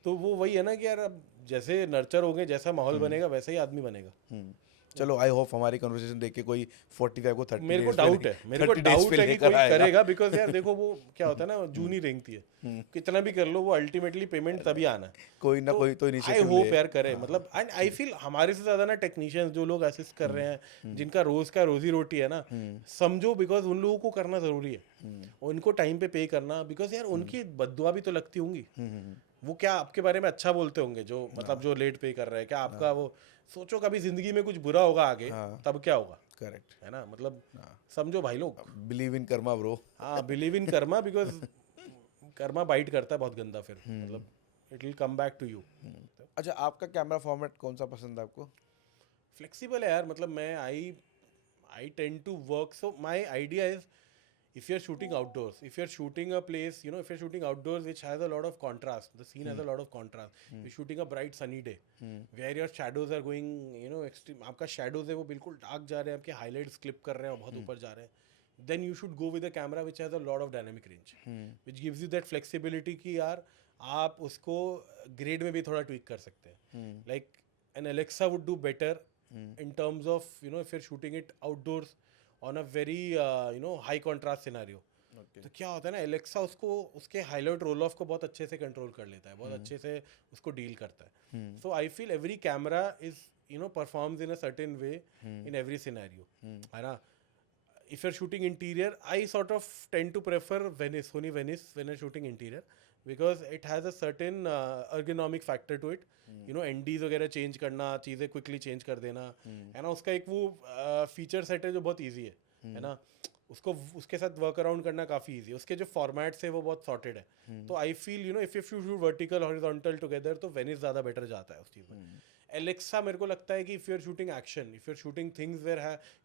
तो वो वही है ना कि यार अब जैसे नर्चर होंगे, जैसा माहौल बनेगा वैसे ही आदमी बनेगा। चलो आई होप हमारी कन्वर्सेशन देख के कोई 45 को 30 मेरे को डाउट है, मेरे को डाउट है कि कोई करेगा, बिकॉज यार देखो वो क्या होता है ना, जून ही रेंगती है, कितना भी कर लो वो अल्टीमेटली पेमेंट तभी आना है, कोई ना कोई तो आई इनिशिएटिव होप यार करे, मतलब एंड आई फील हमारे से ज्यादा ना टेक्नीशियंस जो लोग असिस्ट कर रहे हैं, जिनका रोज का रोजी रोटी है ना, समझो, बिकॉज उन लोगों को करना जरूरी है, उनको टाइम पे पे करना, बिकॉज यार उनकी बद्दुआ भी तो लगती होंगी, वो क्या आपके बारे में अच्छा बोलते होंगे जो मतलब जो लेट पे कर रहे हैं, क्या आपका वो सोचो कभी जिंदगी में कुछ बुरा होगा आगे, तब क्या होगा, करेक्ट, है ना, मतलब समझो भाई लोग, बिलीव इन कर्मा ब्रो, हाँ believe in karma, because karma bite करता है बहुत गंदा, फिर मतलब it will come back to you. अच्छा आपका कैमरा फॉर्मेट कौन सा पसंद है आपको? फ्लेक्सिबल है यार, मतलब मैं I tend to work, so my idea is if you're shooting outdoors, if you're shooting a place, you know, if you're shooting outdoors which has a lot of contrast, the scene has a lot of contrast, you're shooting a bright sunny day where your shadows are going, you know, extreme, आपका shadows है वो बिल्कुल dark जा रहे हैं, आपके highlights clip कर रहे हैं और बहुत ऊपर जा रहे हैं, then you should go with a camera which has a lot of dynamic range, which gives you that flexibility कि यार आप उसको ग्रेड में भी थोड़ा ट्वीक कर सकते हैं. Like an Alexa would do better in terms of, you know, if you're shooting it outdoors on a very high contrast scenario. तो क्या होता है ना, एलेक्सा उसको उसके हाईलाइट रोल ऑफ को बहुत अच्छे से कंट्रोल कर लेता है, बहुत अच्छे से उसको डील करता है. So I feel every camera is performs in a certain way in every scenario, है ना. If you're shooting interior, I sort of tend to prefer Sony Venice when I'm shooting interior, because it has a certain ergonomic factor to it. NDs वगैरह change करना, चीज़ें quickly change कर देना, है ना. उसका एक वो फीचर सेट है जो बहुत ईजी है ना. उसको उसके साथ वर्क अराउंड करना काफ़ी ईजी है. उसके जो फॉर्मेट्स है वो बहुत सॉर्टेड है. तो I feel if you shoot vertical horizontal together तो वेनिस ज़्यादा बेटर जाता है उस चीज़ में. एलेक्सा मेरे को लगता है कि if you are shooting action, if you are shooting things where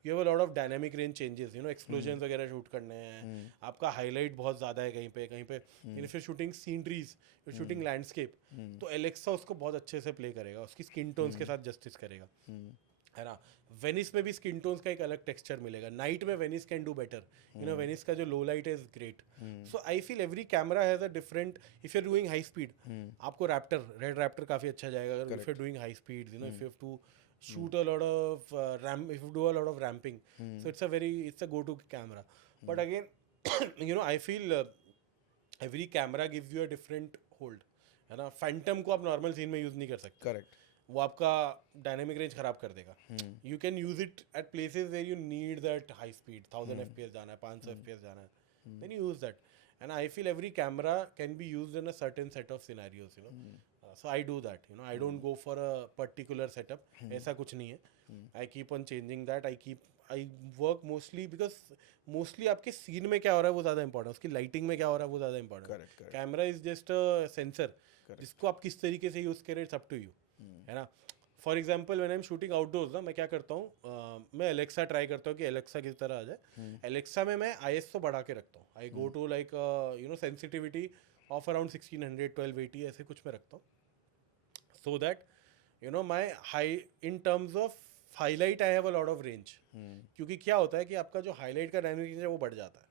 you have a lot of dynamic range changes, explosion वगैरह शूट करने हैं, आपका हाईलाइट बहुत ज़्यादा है कहीं पे if you shooting sceneries, you shooting landscape, तो एलेक्सा उसको बहुत अच्छे से प्ले करेगा, उसकी स्किन टोन्स के साथ जस्टिस करेगा, है ना. वेनिस में भी स्किन टोन्स का एक अलग टेक्सचर मिलेगा. नाइट में Venice can do better. Venice का जो लो लाइट है is great. So I feel every camera has a different. If you are doing high speed, आपको रेड रैप्टर काफ़ी अच्छा जाएगा. If you are doing high speed, if you have to shoot a lot of if you do a lot of ramping, so it's a go-to camera. But again, I feel every camera gives you a different hold, है ना. Phantom को आप normal scene में use नहीं कर सकते. Correct. वो आपका डायनेमिक रेंज खराब कर देगा. You can use it at places where you need that high speed, 1000 FPS जाना है, 500 FPS जाना है, then you use that. And I feel every camera can be used in a certain set of scenarios, so I do that, I don't go for a particular setup. ऐसा कुछ नहीं है. I keep on changing that. I work mostly because mostly आपके scene में क्या हो रहा है वो ज़्यादा इंपॉर्टेंट है, उसकी लाइटिंग में क्या हो रहा है वो ज़्यादा इंपॉर्टेंट है. Camera is just a sensor, जिसको आप किस तरीके से यूज़ करें इट्स अप टू यू, है ना. For example when I am shooting outdoors ना, मैं क्या करता हूँ, मैं एलेक्सा ट्राई करता हूँ कि एलेक्सा किस तरह आ जाए. एलेक्सा में मैं ISO बढ़ा के रखता हूँ. I go to like sensitivity of around 1600 1280 ऐसे कुछ मैं रखता हूँ, so that my high in terms of highlight I have a lot of range. क्योंकि क्या होता है कि आपका जो हाईलाइट का डायनेमिक रेंज है वो बढ़ जाता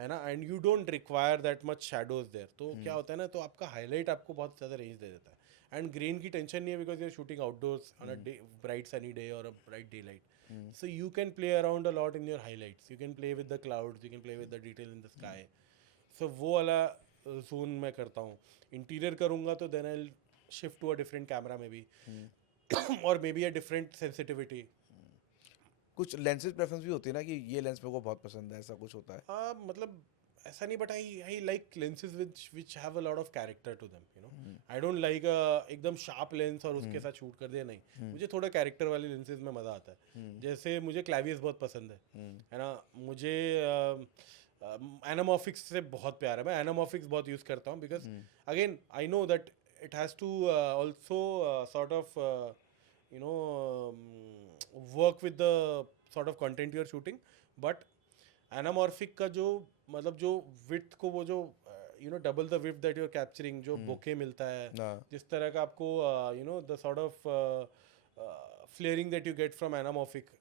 है ना. And you don't require that much shadows there. तो क्या होता है ना, तो आपका हाईलाइट आपको बहुत ज़्यादा रेंज दे देता है. एंड ग्रेन की टेंशन नहीं है, because you are shooting outdoors on a day, bright sunny day और a bright day light. So you can play around a lot in your highlights. You can play with the clouds, you can play with the detail in the sky. So वो वाला zone मैं करता हूँ. Interior करूँगा तो then I shift to a different camera maybe, or maybe a different sensitivity. कुछ lenses preference भी होती है ना कि ये लेंस मेरे को बहुत पसंद है, ऐसा कुछ होता है? मतलब ऐसा नहीं, but I like lenses which have a lot of character to them. I don't like एकदम शार्प लेंस और उसके साथ शूट कर दिया, नहीं. मुझे थोड़ा कैरेक्टर वाले लेंसेज में मज़ा आता है. जैसे मुझे क्लैवियस बहुत पसंद है ना. मुझे एनामॉर्फिक्स से बहुत प्यार है. मैं एनामॉर्फिक्स बहुत यूज़ करता हूँ, because again I know that it has to also sort of work with the sort of content you are shooting. But anamorphic का जो मतलब जो width को वो जो double the width that you are capturing, जो bokeh मिलता है, जिस तरह का आपको the sort of flaring that you get from anamorphic,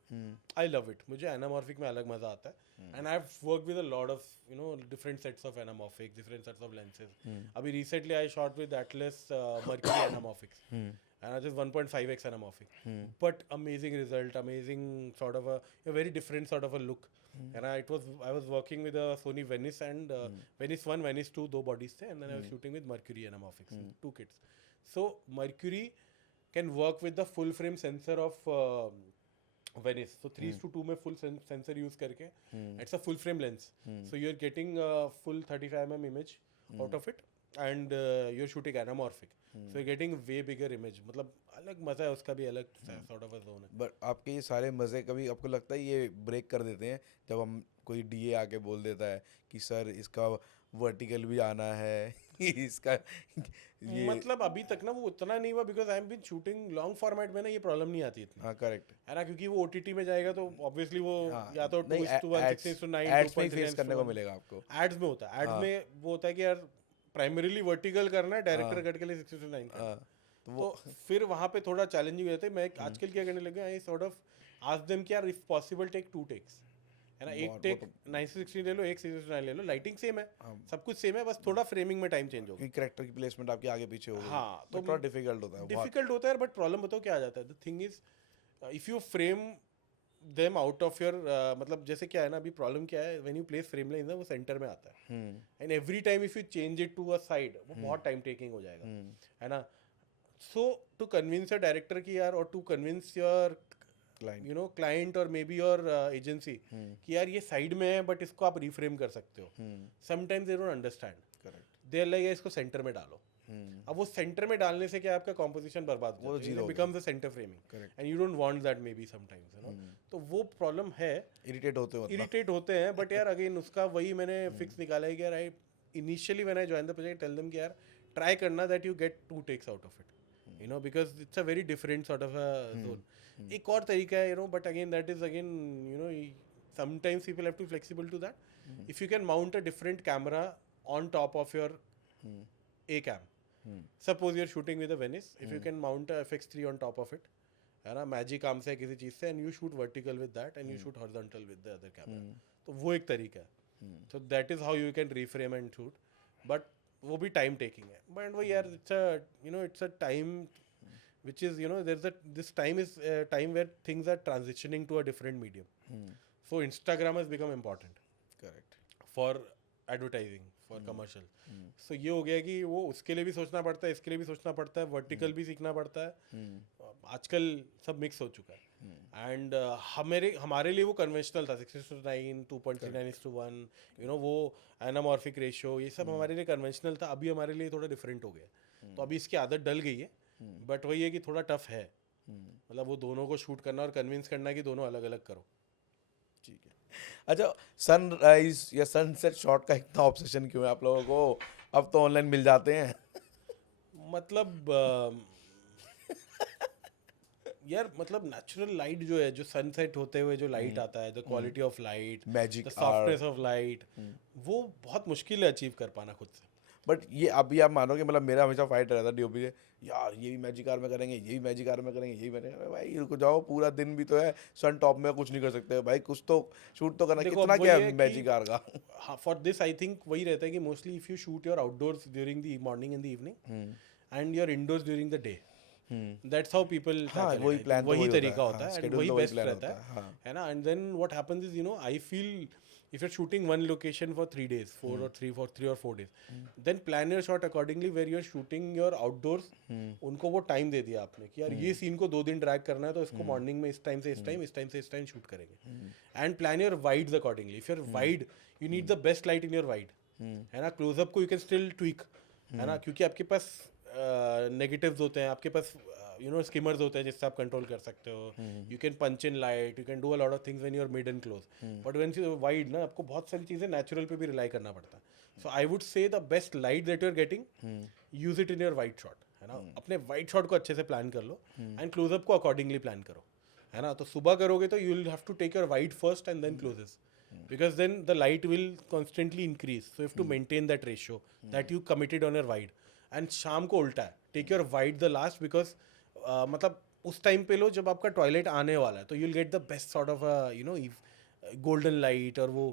I love it. मुझे anamorphic में अलग मज़ा आता है. And I've worked with a lot of different sets of anamorphic, different sets of lenses. अभी recently I shot with Atlas Mercury anamorphics, and that is 1.5x anamorphic. But amazing result, amazing sort of a very different sort of a look. And I was working with a Sony Venice and Venice 1, Venice 2, दो bodies थे, and then I was shooting with Mercury anamorphics, 2 kits. So Mercury can work with the full frame sensor of Venice. So 3:2 में full sensor use करके, it's a full frame lens. So you're getting a full 35mm image out of it, and you're shooting anamorphic. So you're getting way bigger image. मतलब अलग मज़ा है उसका भी, अलग sort of a zone है. But आपके ये सारे मज़े कभी आपको लगता है ये ब्रेक कर देते हैं जब हम कोई DA आके बोल देता है कि सर इसका वर्टिकल भी आना है इसका ये मतलब अभी तक ना वो उतना नहीं हुआ, because I am been shooting long format में ना, ये प्रॉब्लम नहीं आती इतना. हाँ करेक्ट है ना, क्योंकि वो OTT में जाएगा तो ऑब्वियसली वो या तो 2:1, 6:9, एड्स में फेस करने को मिलेगा आपको. एड्स में होता है. एड्स में वो होता है कि यार प्राइमरीली वर्टिकल करना है, डायरेक्टर कट के लिए 6:9 करना. तो फिर वहाँ पे थोड़ा चैलेंजिंग हो जाता है. मैं आजकल क्या करने लगा, आई सॉर्ट ऑफ आस्क देम कि यार इफ पॉसिबल टेक 2 takes. है ना. एक टेक 960 ले लो, एक 609 ले लो, लाइटिंग सेम है, सब कुछ सेम है, बस थोड़ा फ्रेमिंग में टाइम चेंज होगा. कैरेक्टर की प्लेसमेंट आपके आगे पीछे हो गई. हाँ, तो थोड़ा डिफिकल्ट होता है. डिफिकल्ट होता है. बट प्रॉब्लम बताओ क्या आ जाता है. The thing is if you frame them out of your, मतलब जैसे क्या है ना, अभी प्रॉब्लम क्या है, when you place frame line वो सेंटर में आता है, and every time if you change it to a side वो बहुत टाइम टेकिंग हो जाएगा, है ना. So to convince your director की यार, और टू कन्विंस योर क्लाइंट और मे बी योर एजेंसी कि यार ये साइड में है बट इसको आप रिफ्रेम कर सकते हो. Sometimes they don't understand. Correct. They are like इसको सेंटर में डालो. अब वो सेंटर में डालने से क्या आपका कॉम्पोजिशन बर्बाद हो जाता है, becomes the centre framing, and you don't want that may be sometimes, you know. तो वो प्रॉब्लम है. इरिटेट होते हैं बट यार अगेन उसका वही मैंने फिक्स निकाला है कि यार I initially when I join the project tell them कि यार ट्राई करना that you get 2 takes out of it, you know, because it's a very different sort of a zone. एक और तरीका है, you know, but again that is again, you know, sometimes people have to be flexible to that. If you can mount a different camera on top of your A cam, suppose you're shooting with a Venice, if you can mount a FX3 on top of it, है ना, magic arm से किसी चीज़ से, and you shoot vertical with that and you shoot horizontal with the other camera, तो वो एक तरीका है. So that is how you can reframe and shoot, but वो भी टाइम टेकिंग है. बट वो यार it's a time which is, you know, this time is time where things are transitioning to a different medium. So Instagram has become important. Correct. For advertising, for commercial. So ये हो गया कि वो उसके लिए भी सोचना पड़ता है, इसके लिए भी सोचना पड़ता है, वर्टिकल भी सीखना पड़ता है. आजकल सब मिक्स हो चुका है. एंड हमारे लिए वो कन्वेंशनल था, 6:9, 2.39:1, यू नो, वो एनामॉर्फिक रेशियो, ये सब हमारे लिए कन्वेंशनल था. अभी हमारे लिए थोड़ा डिफरेंट हो गया. तो अभी इसकी आदत डल गई है, बट वही है कि थोड़ा टफ है. मतलब वो दोनों को शूट करना और कन्विंस करना कि दोनों अलग अलग करो. ठीक है. अच्छा, सनराइज या सनसेट शॉट का इतना ऑब्सेशन क्यों है आप लोगों को? अब तो ऑनलाइन मिल जाते हैं. मतलब यार, मतलब नेचुरल लाइट जो है, जो सनसेट होते हुए जो लाइट आता है, the quality of light, magic, the softness of light, वो बहुत मुश्किल है अचीव कर पाना खुद से. बट ये अभी आप मानोगे, मतलब मेरा हमेशा फाइट रहता है डीओपी से, यार ये भी मैजिक आर में करेंगे, ये भी मैजिक आर में करेंगे, ये भी मैजिक आर. भाई रुको जाओ, पूरा दिन भी तो है, सन टॉप में कुछ नहीं कर सकते भाई, कुछ तो शूट तो करना. कितना क्या है मैजिक आर का? हाँ, फॉर दिस आई थिंक वही रहता है कि mostly if you shoot your outdoors during the morning and the evening and your indoors during the day, that's how people, वही तरीका होता है, एंड वही बेस्ट रहता है ना. And then what happens is, you know, I feel if you're shooting one location for 3 days, 4 or 4 days, then plan your shot accordingly where you're shooting your outdoors. उनको वो टाइम दे दिया आपने कि यार ये सीन को 2 दिन ड्रैग करना है, तो इसको मॉर्निंग में इस टाइम से इस टाइम, इस टाइम से इस टाइम शूट करेंगे. And plan your wides accordingly. If your wide, you need the best light in your wide, है ना. क्लोजअप को यू कैन स्टिल ट्विक, है ना, क्योंकि आपके पास नेगेटिव्स होते हैं, आपके पास यू नो स्किमर्स होते हैं जिससे आप कंट्रोल कर सकते हो. You can punch in light, you can do a lot of things when you are mid and close. But when you wide ना, आपको बहुत सारी चीज़ें नेचुरल पे भी रिलाई करना पड़ता है. So I would say the best light that you are getting, use it in your wide shot, है ना. अपने वाइड शॉट को अच्छे से प्लान कर लो एंड क्लोजअप को अकॉर्डिंगली प्लान करो, है ना. तो सुबह करोगे तो you will have to take your wide first and then closes, because then the light will constantly increase, so you have to maintain that ratio that you committed on your wide. And शाम को उल्टा है, take your wide the last, because मतलब उस time पे लो जब आपका toilet आने वाला है, तो you'll get the best sort of you know golden light, और वो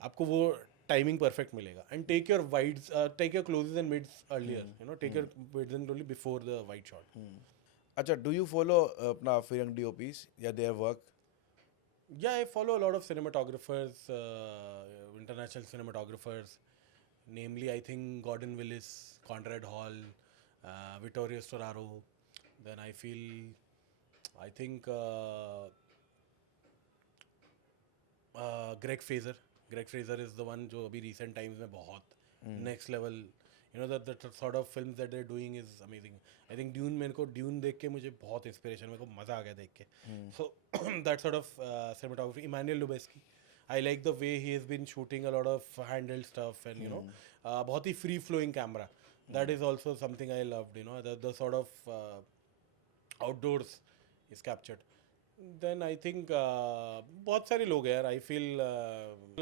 आपको वो टाइमिंग परफेक्ट मिलेगा. And take your wides, take your closes and mids earlier, you know, take your mids and only before the wide shot. अच्छा, do you follow अपना फिरंग DOPs या their work? Yeah, I follow a lot of cinematographers, international cinematographers, namely I think Gordon Willis, Conrad Hall, Vittorio Storaro. Then I think Greg Fraser. Greg Fraser is the one जो अभी recent times में बहुत next level, you know, that sort of films that they're doing is amazing. I think Dune, मेरे को Dune देख के मुझे बहुत इंस्पिरेशन, मेरे को मज़ा आ गया देख के. So that sort of cinematography. Emmanuel Lubezki, I like the way he has been shooting a lot of handheld stuff, and you know, बहुत ही free flowing camera. That is also something I loved. You know, the sort of outdoors is captured. Then I think बहुत सारे लोग हैं यार. I feel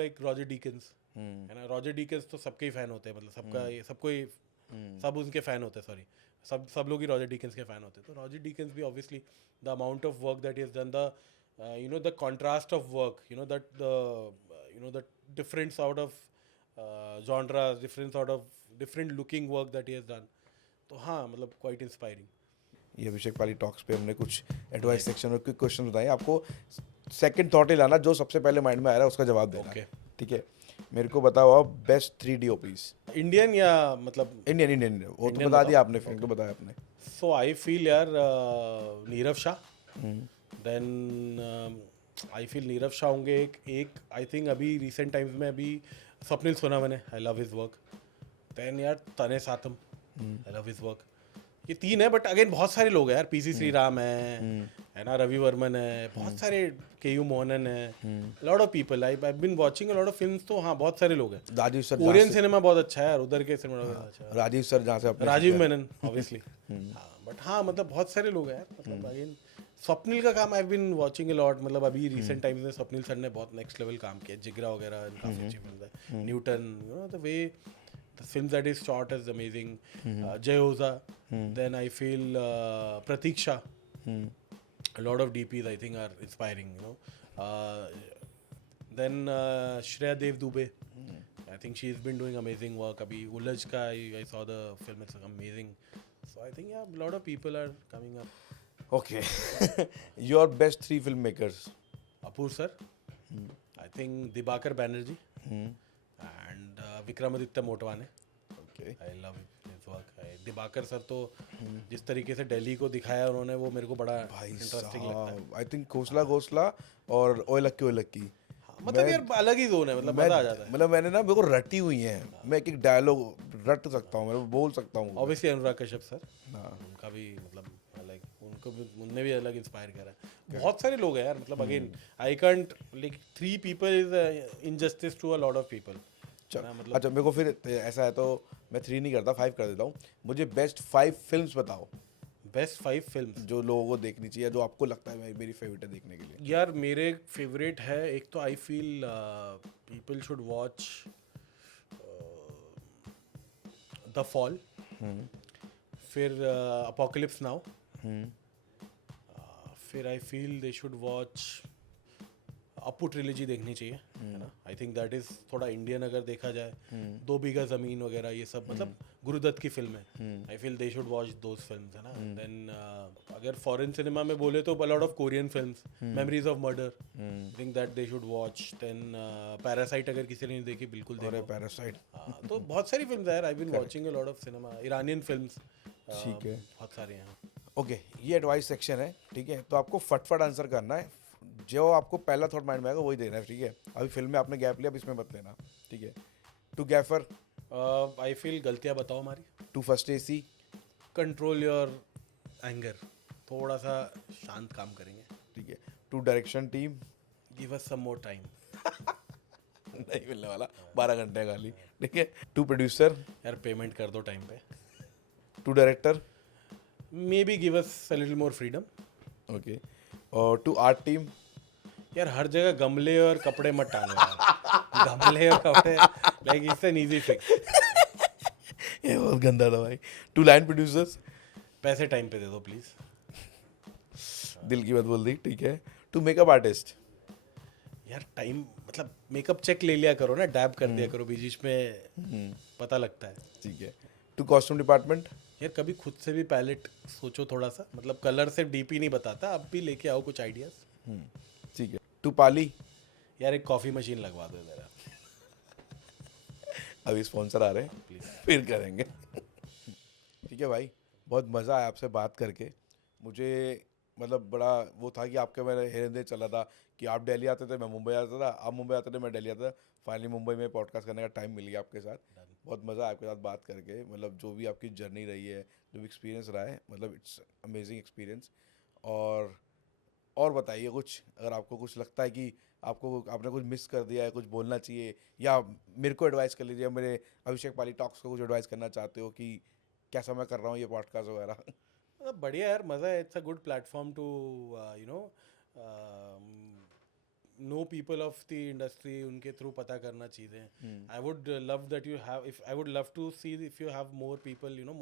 like Roger Deakins, है ना. Roger डीकिंस तो सबके ही फैन होते हैं, मतलब सबको ही सब उनके फैन होते हैं. सॉरी, सब लोग ही रॉजर डीकिंस के फैन होते हैं. तो रॉजर डीकिंस भी obviously the amount of work that he has done, the you know, the contrast of work, you know, that the you know, the different sort of genres, different looking work that he has done. तो हाँ, मतलब quite inspiring. ये अभिषेक Pali talks पे हमने कुछ advice section में quick question बताए, आपको सेकंड थॉट ही लाना, जो सबसे पहले माइंड में आ रहा है उसका जवाब देना। Okay. ठीक है, मेरे को बताओ आप बेस्ट 3 DOPs। Indian या मतलब इंडियन वो तो Indian बता दिया बताओ। आपने, फिल्म तो बताया आपने। so I feel यार Nirav Shah, then I feel Nirav Shah होंगे एक I think अभी recent times में अभी स्वप्निल सोना मैंने, I love his work, then यार तने सातम, I love his work। ये 3 है, बट अगेन बहुत सारे लोग हैं यार, पीसी श्रीराम है ना, रवि वर्मन है, बहुत सारे, केयू मोहनन है, lot of people. I been watching a lot of films, तो हाँ बहुत सारे लोग हैं। राजीव सर कोरियन सिनेमा बहुत अच्छा है यार, उधर के सिनेमा बहुत अच्छा है। राजीव सर जहाँ से अपने राजीव मेनन ऑब्वियसली, बट हाँ मतलब बहुत सारे लोग हैं यार, मतलब अगेन स्वप्निल का काम I been watching a lot, मतलब अभी रिसेंट टाइम्स में स्वप्निल सर ने बहुत नेक्स्ट लेवल काम किया, जिगरा वगैरह काफी अच्छी फिल्म है, Newton, you know the way the films that is shot is amazing. Jay Oza, then I feel Pratiksha, a lot of DPs I think are inspiring, you know. Then Shreya Dev Dubey, I think she's been doing amazing work. Abhi Ulaj ka I saw the film, it's amazing. So I think yeah, a lot of people are coming up. Okay. Your best 3 film makers. Apur sir, I think Dibakar Banerjee, and Vikramaditya Motwane. Okay. I love his work. Dibakar sir तो जिस तरीके से दिल्ली को दिखाया उन्होंने, वो मेरे को बड़ा इंटरेस्टिंग लगता है। आई थिंक घोसला और ओलक्की। मतलब यार अलग ही जोन है, मतलब मजा आ जाता है। मतलब मैंने ना, मेरे को रटी हुई है, मैं एक डायलॉग रट सकता हूँ, मैं बोल सकता हूँ। ऑब्वियसली अनुराग कश्यप सर, हाँ, उनका भी मतलब अलग, उनको भी, उनने भी अलग इंस्पायर करा है। बहुत सारे लोग हैं यार, मतलब again I can't like 3 people is injustice to a lot of people. मतलब अच्छा मेरे को फिर ऐसा है तो मैं 3 नहीं करता, 5 कर देता हूँ। मुझे बेस्ट 5 फिल्म्स बताओ, बेस्ट 5 फिल्म्स जो लोगों को देखनी चाहिए, जो आपको लगता है मेरी फेवरेट है देखने के लिए। यार मेरे फेवरेट है, एक तो I feel people should watch the Fall, फिर अपोकलिप्स नाउ, फिर I feel they should watch Apu trilogy देखनी चाहिए, है ना। आई थिंक दैट इज थोड़ा इंडियन अगर देखा जाए, 2 बीघा जमीन वगैरह ये सब, मतलब गुरुदत्त की फिल्म है, I feel they should watch those films, है ना। देन अगर फॉरेन सिनेमा में बोले तो lot of Korean films, memories of murder, I think that they should watch. Then parasite अगर किसी ने नहीं देखी, बिल्कुल देखो। पैरासाइट, तो बहुत सारी फिल्म्स है यार, I been watching a lot of cinema, Iranian films, ठीक है। बहुत सारे हैं। ओके, ये एडवाइस सेक्शन है, ठीक है। तो आपको फटफट आंसर करना है, जो आपको पहला थॉट माइंड में आएगा वही देना है, ठीक है। अभी फिल्म में आपने गैप लिया, अब इसमें मत लेना, ठीक है। टू गैफर, आई फील गलतियाँ बताओ हमारी। To first AC, control your anger, थोड़ा सा शांत काम करेंगे। ठीक है। To direction team, give us some more time. नहीं मिलने वाला, 12 घंटे खाली, ठीक है। टू प्रोड्यूसर, यार पेमेंट कर दो टाइम पे। To director, maybe give us a little more freedom. Okay. और टू आर्ट टीम, यार हर जगह गमले और कपड़े मत टांगो यार। गमले और कपड़े, like it's an easy fix. ये बहुत गंदा था भाई। टू लाइन प्रोड्यूसर्स, पैसे टाइम पे दे दो प्लीज। दिल की बात बोल दी, ठीक है। टू मेकअप आर्टिस्ट, यार टाइम, मतलब मेकअप चेक ले लिया करो ना, डैब कर दिया करो बीच में, पता लगता है। ठीक है। टू कॉस्ट्यूम डिपार्टमेंट, यार कभी खुद से भी पैलेट सोचो थोड़ा सा, मतलब कलर से डीपी नहीं बताता, अब भी लेके आओ कुछ आइडियाज। ठीक है। टू पाली, यार एक कॉफी मशीन लगवा दो जरा। अभी स्पॉन्सर आ रहे हैं, प्लीज फिर करेंगे। ठीक है भाई, बहुत मज़ा आया आपसे बात करके। मुझे मतलब बड़ा वो था कि आपके मेरे हेरंदे चला था कि आप दिल्ली आते थे, मैं मुंबई आता था, आप मुंबई आते थे, मैं दिल्ली आता था। फाइनली मुंबई में पॉडकास्ट करने का टाइम मिल गया आपके साथ। बहुत मज़ा आया आपके साथ बात करके, मतलब जो भी आपकी जर्नी रही है, जो भी एक्सपीरियंस रहा है, मतलब इट्स अमेजिंग एक्सपीरियंस। और बताइए कुछ, अगर आपको कुछ लगता है कि आपने कुछ मिस कर दिया है, कुछ बोलना चाहिए, या मेरे को एडवाइस कर लीजिए, मेरे अभिषेक पाली टॉक्स को कुछ एडवाइस करना चाहते हो कि कैसा मैं कर रहा हूँ ये पॉडकास्ट वगैरह। मतलब बढ़िया यार, मज़ा है। It's a good platform to you know know people of the industry, उनके थ्रू पता करना चीज़ें. I would love that you have, if I would love to see if you have more people, you know,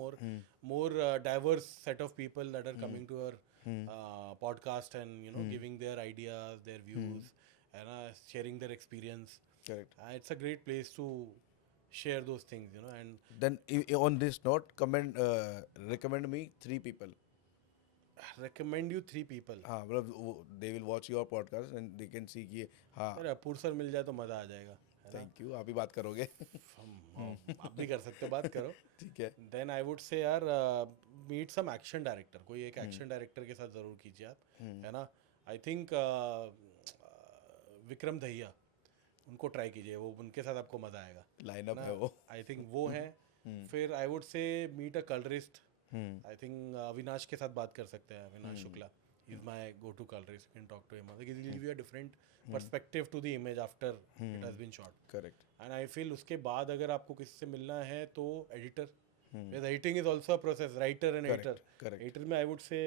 more diverse set of people that are coming to your podcast and, you know, giving their ideas, their views, and sharing their experience. Correct. It's a great place to share those things, you know. And Then on this note, recommend me 3 people. recommend you 3 people. हाँ मतलब they will watch your podcast and they can see कि हाँ अरे अपूर sir मिल जाए तो मज़ा आ जाएगा. Thank you, आप ही बात करोगे. आप भी कर सकते हो, बात करो. ठीक है. देन आई वुड से यार मीट सम एक्शन डायरेक्टर, कोई एक एक्शन डायरेक्टर के साथ ज़रूर कीजिए आप, है ना. आई थिंक विक्रम दहिया, उनको ट्राई कीजिए, वो उनके साथ आपको मज़ा आएगा. लाइनअप है वो. आई थिंक वो है. फिर I would say meet a colourist. I think Avinash के साथ बात कर सकते हैं. Avinash Shukla is my go-to colorist. You can talk to him. He will give you a different perspective to the image after it has been shot. Correct. And I feel उसके बाद अगर आपको किसी से मिलना है तो editor. Because editing is also a process. Writer and editor. Correct. Editor में I would say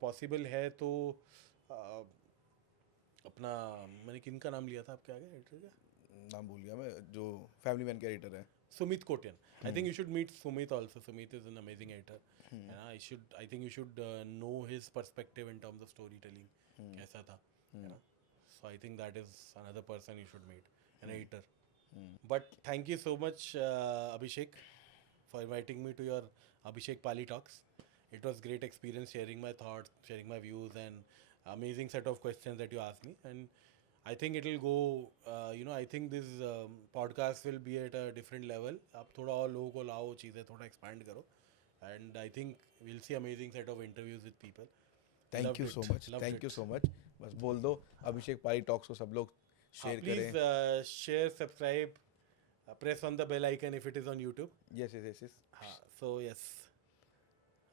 possible है तो अपना, मैंने किनका नाम लिया था आपके आगे editor का? नाम भूल गया मैं, जो फैमिली मैन के एडिटर है. Sumit Kotian. I think you should meet Sumit also. Sumit is an amazing editor. And I think you should know his perspective in terms of storytelling. कैसा था, है ना? So I think that is another person you should meet, an editor. But thank you so much, Abhishek, for inviting me to your Abhishek Pali Talks. It was great experience sharing my thoughts, sharing my views, and amazing set of questions that you asked me. And I think it will go, you know, I think this podcast will be at a different level. आप थोड़ा और लोगों को लाओ, चीज़ें थोड़ा expand करो. And I think we'll see amazing set of interviews with people. Thank you so much. Thank you so much. बस बोल दो अभिषेक पाली टॉक्स को सब लोग शेयर करें. Please share, subscribe, press on the bell icon if it is on YouTube. Yes yes yes yes. हाँ, so yes,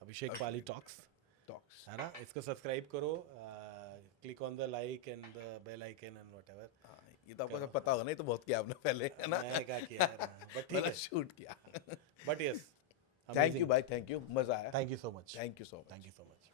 Abhishek Pali Talks. Talks. है ना, इसको सब्सक्राइब करो, click on the like and the bell icon and whatever. ये तो आपको सब पता होगा ना, ये तो बहुत किया आपने पहले, है ना. मैंने क्या किया बट ठीक है, शूट किया. But yes. थैंक यू भाई, थैंक यू, मजा आया. Thank you so much. Thank you so much. Thank you so much.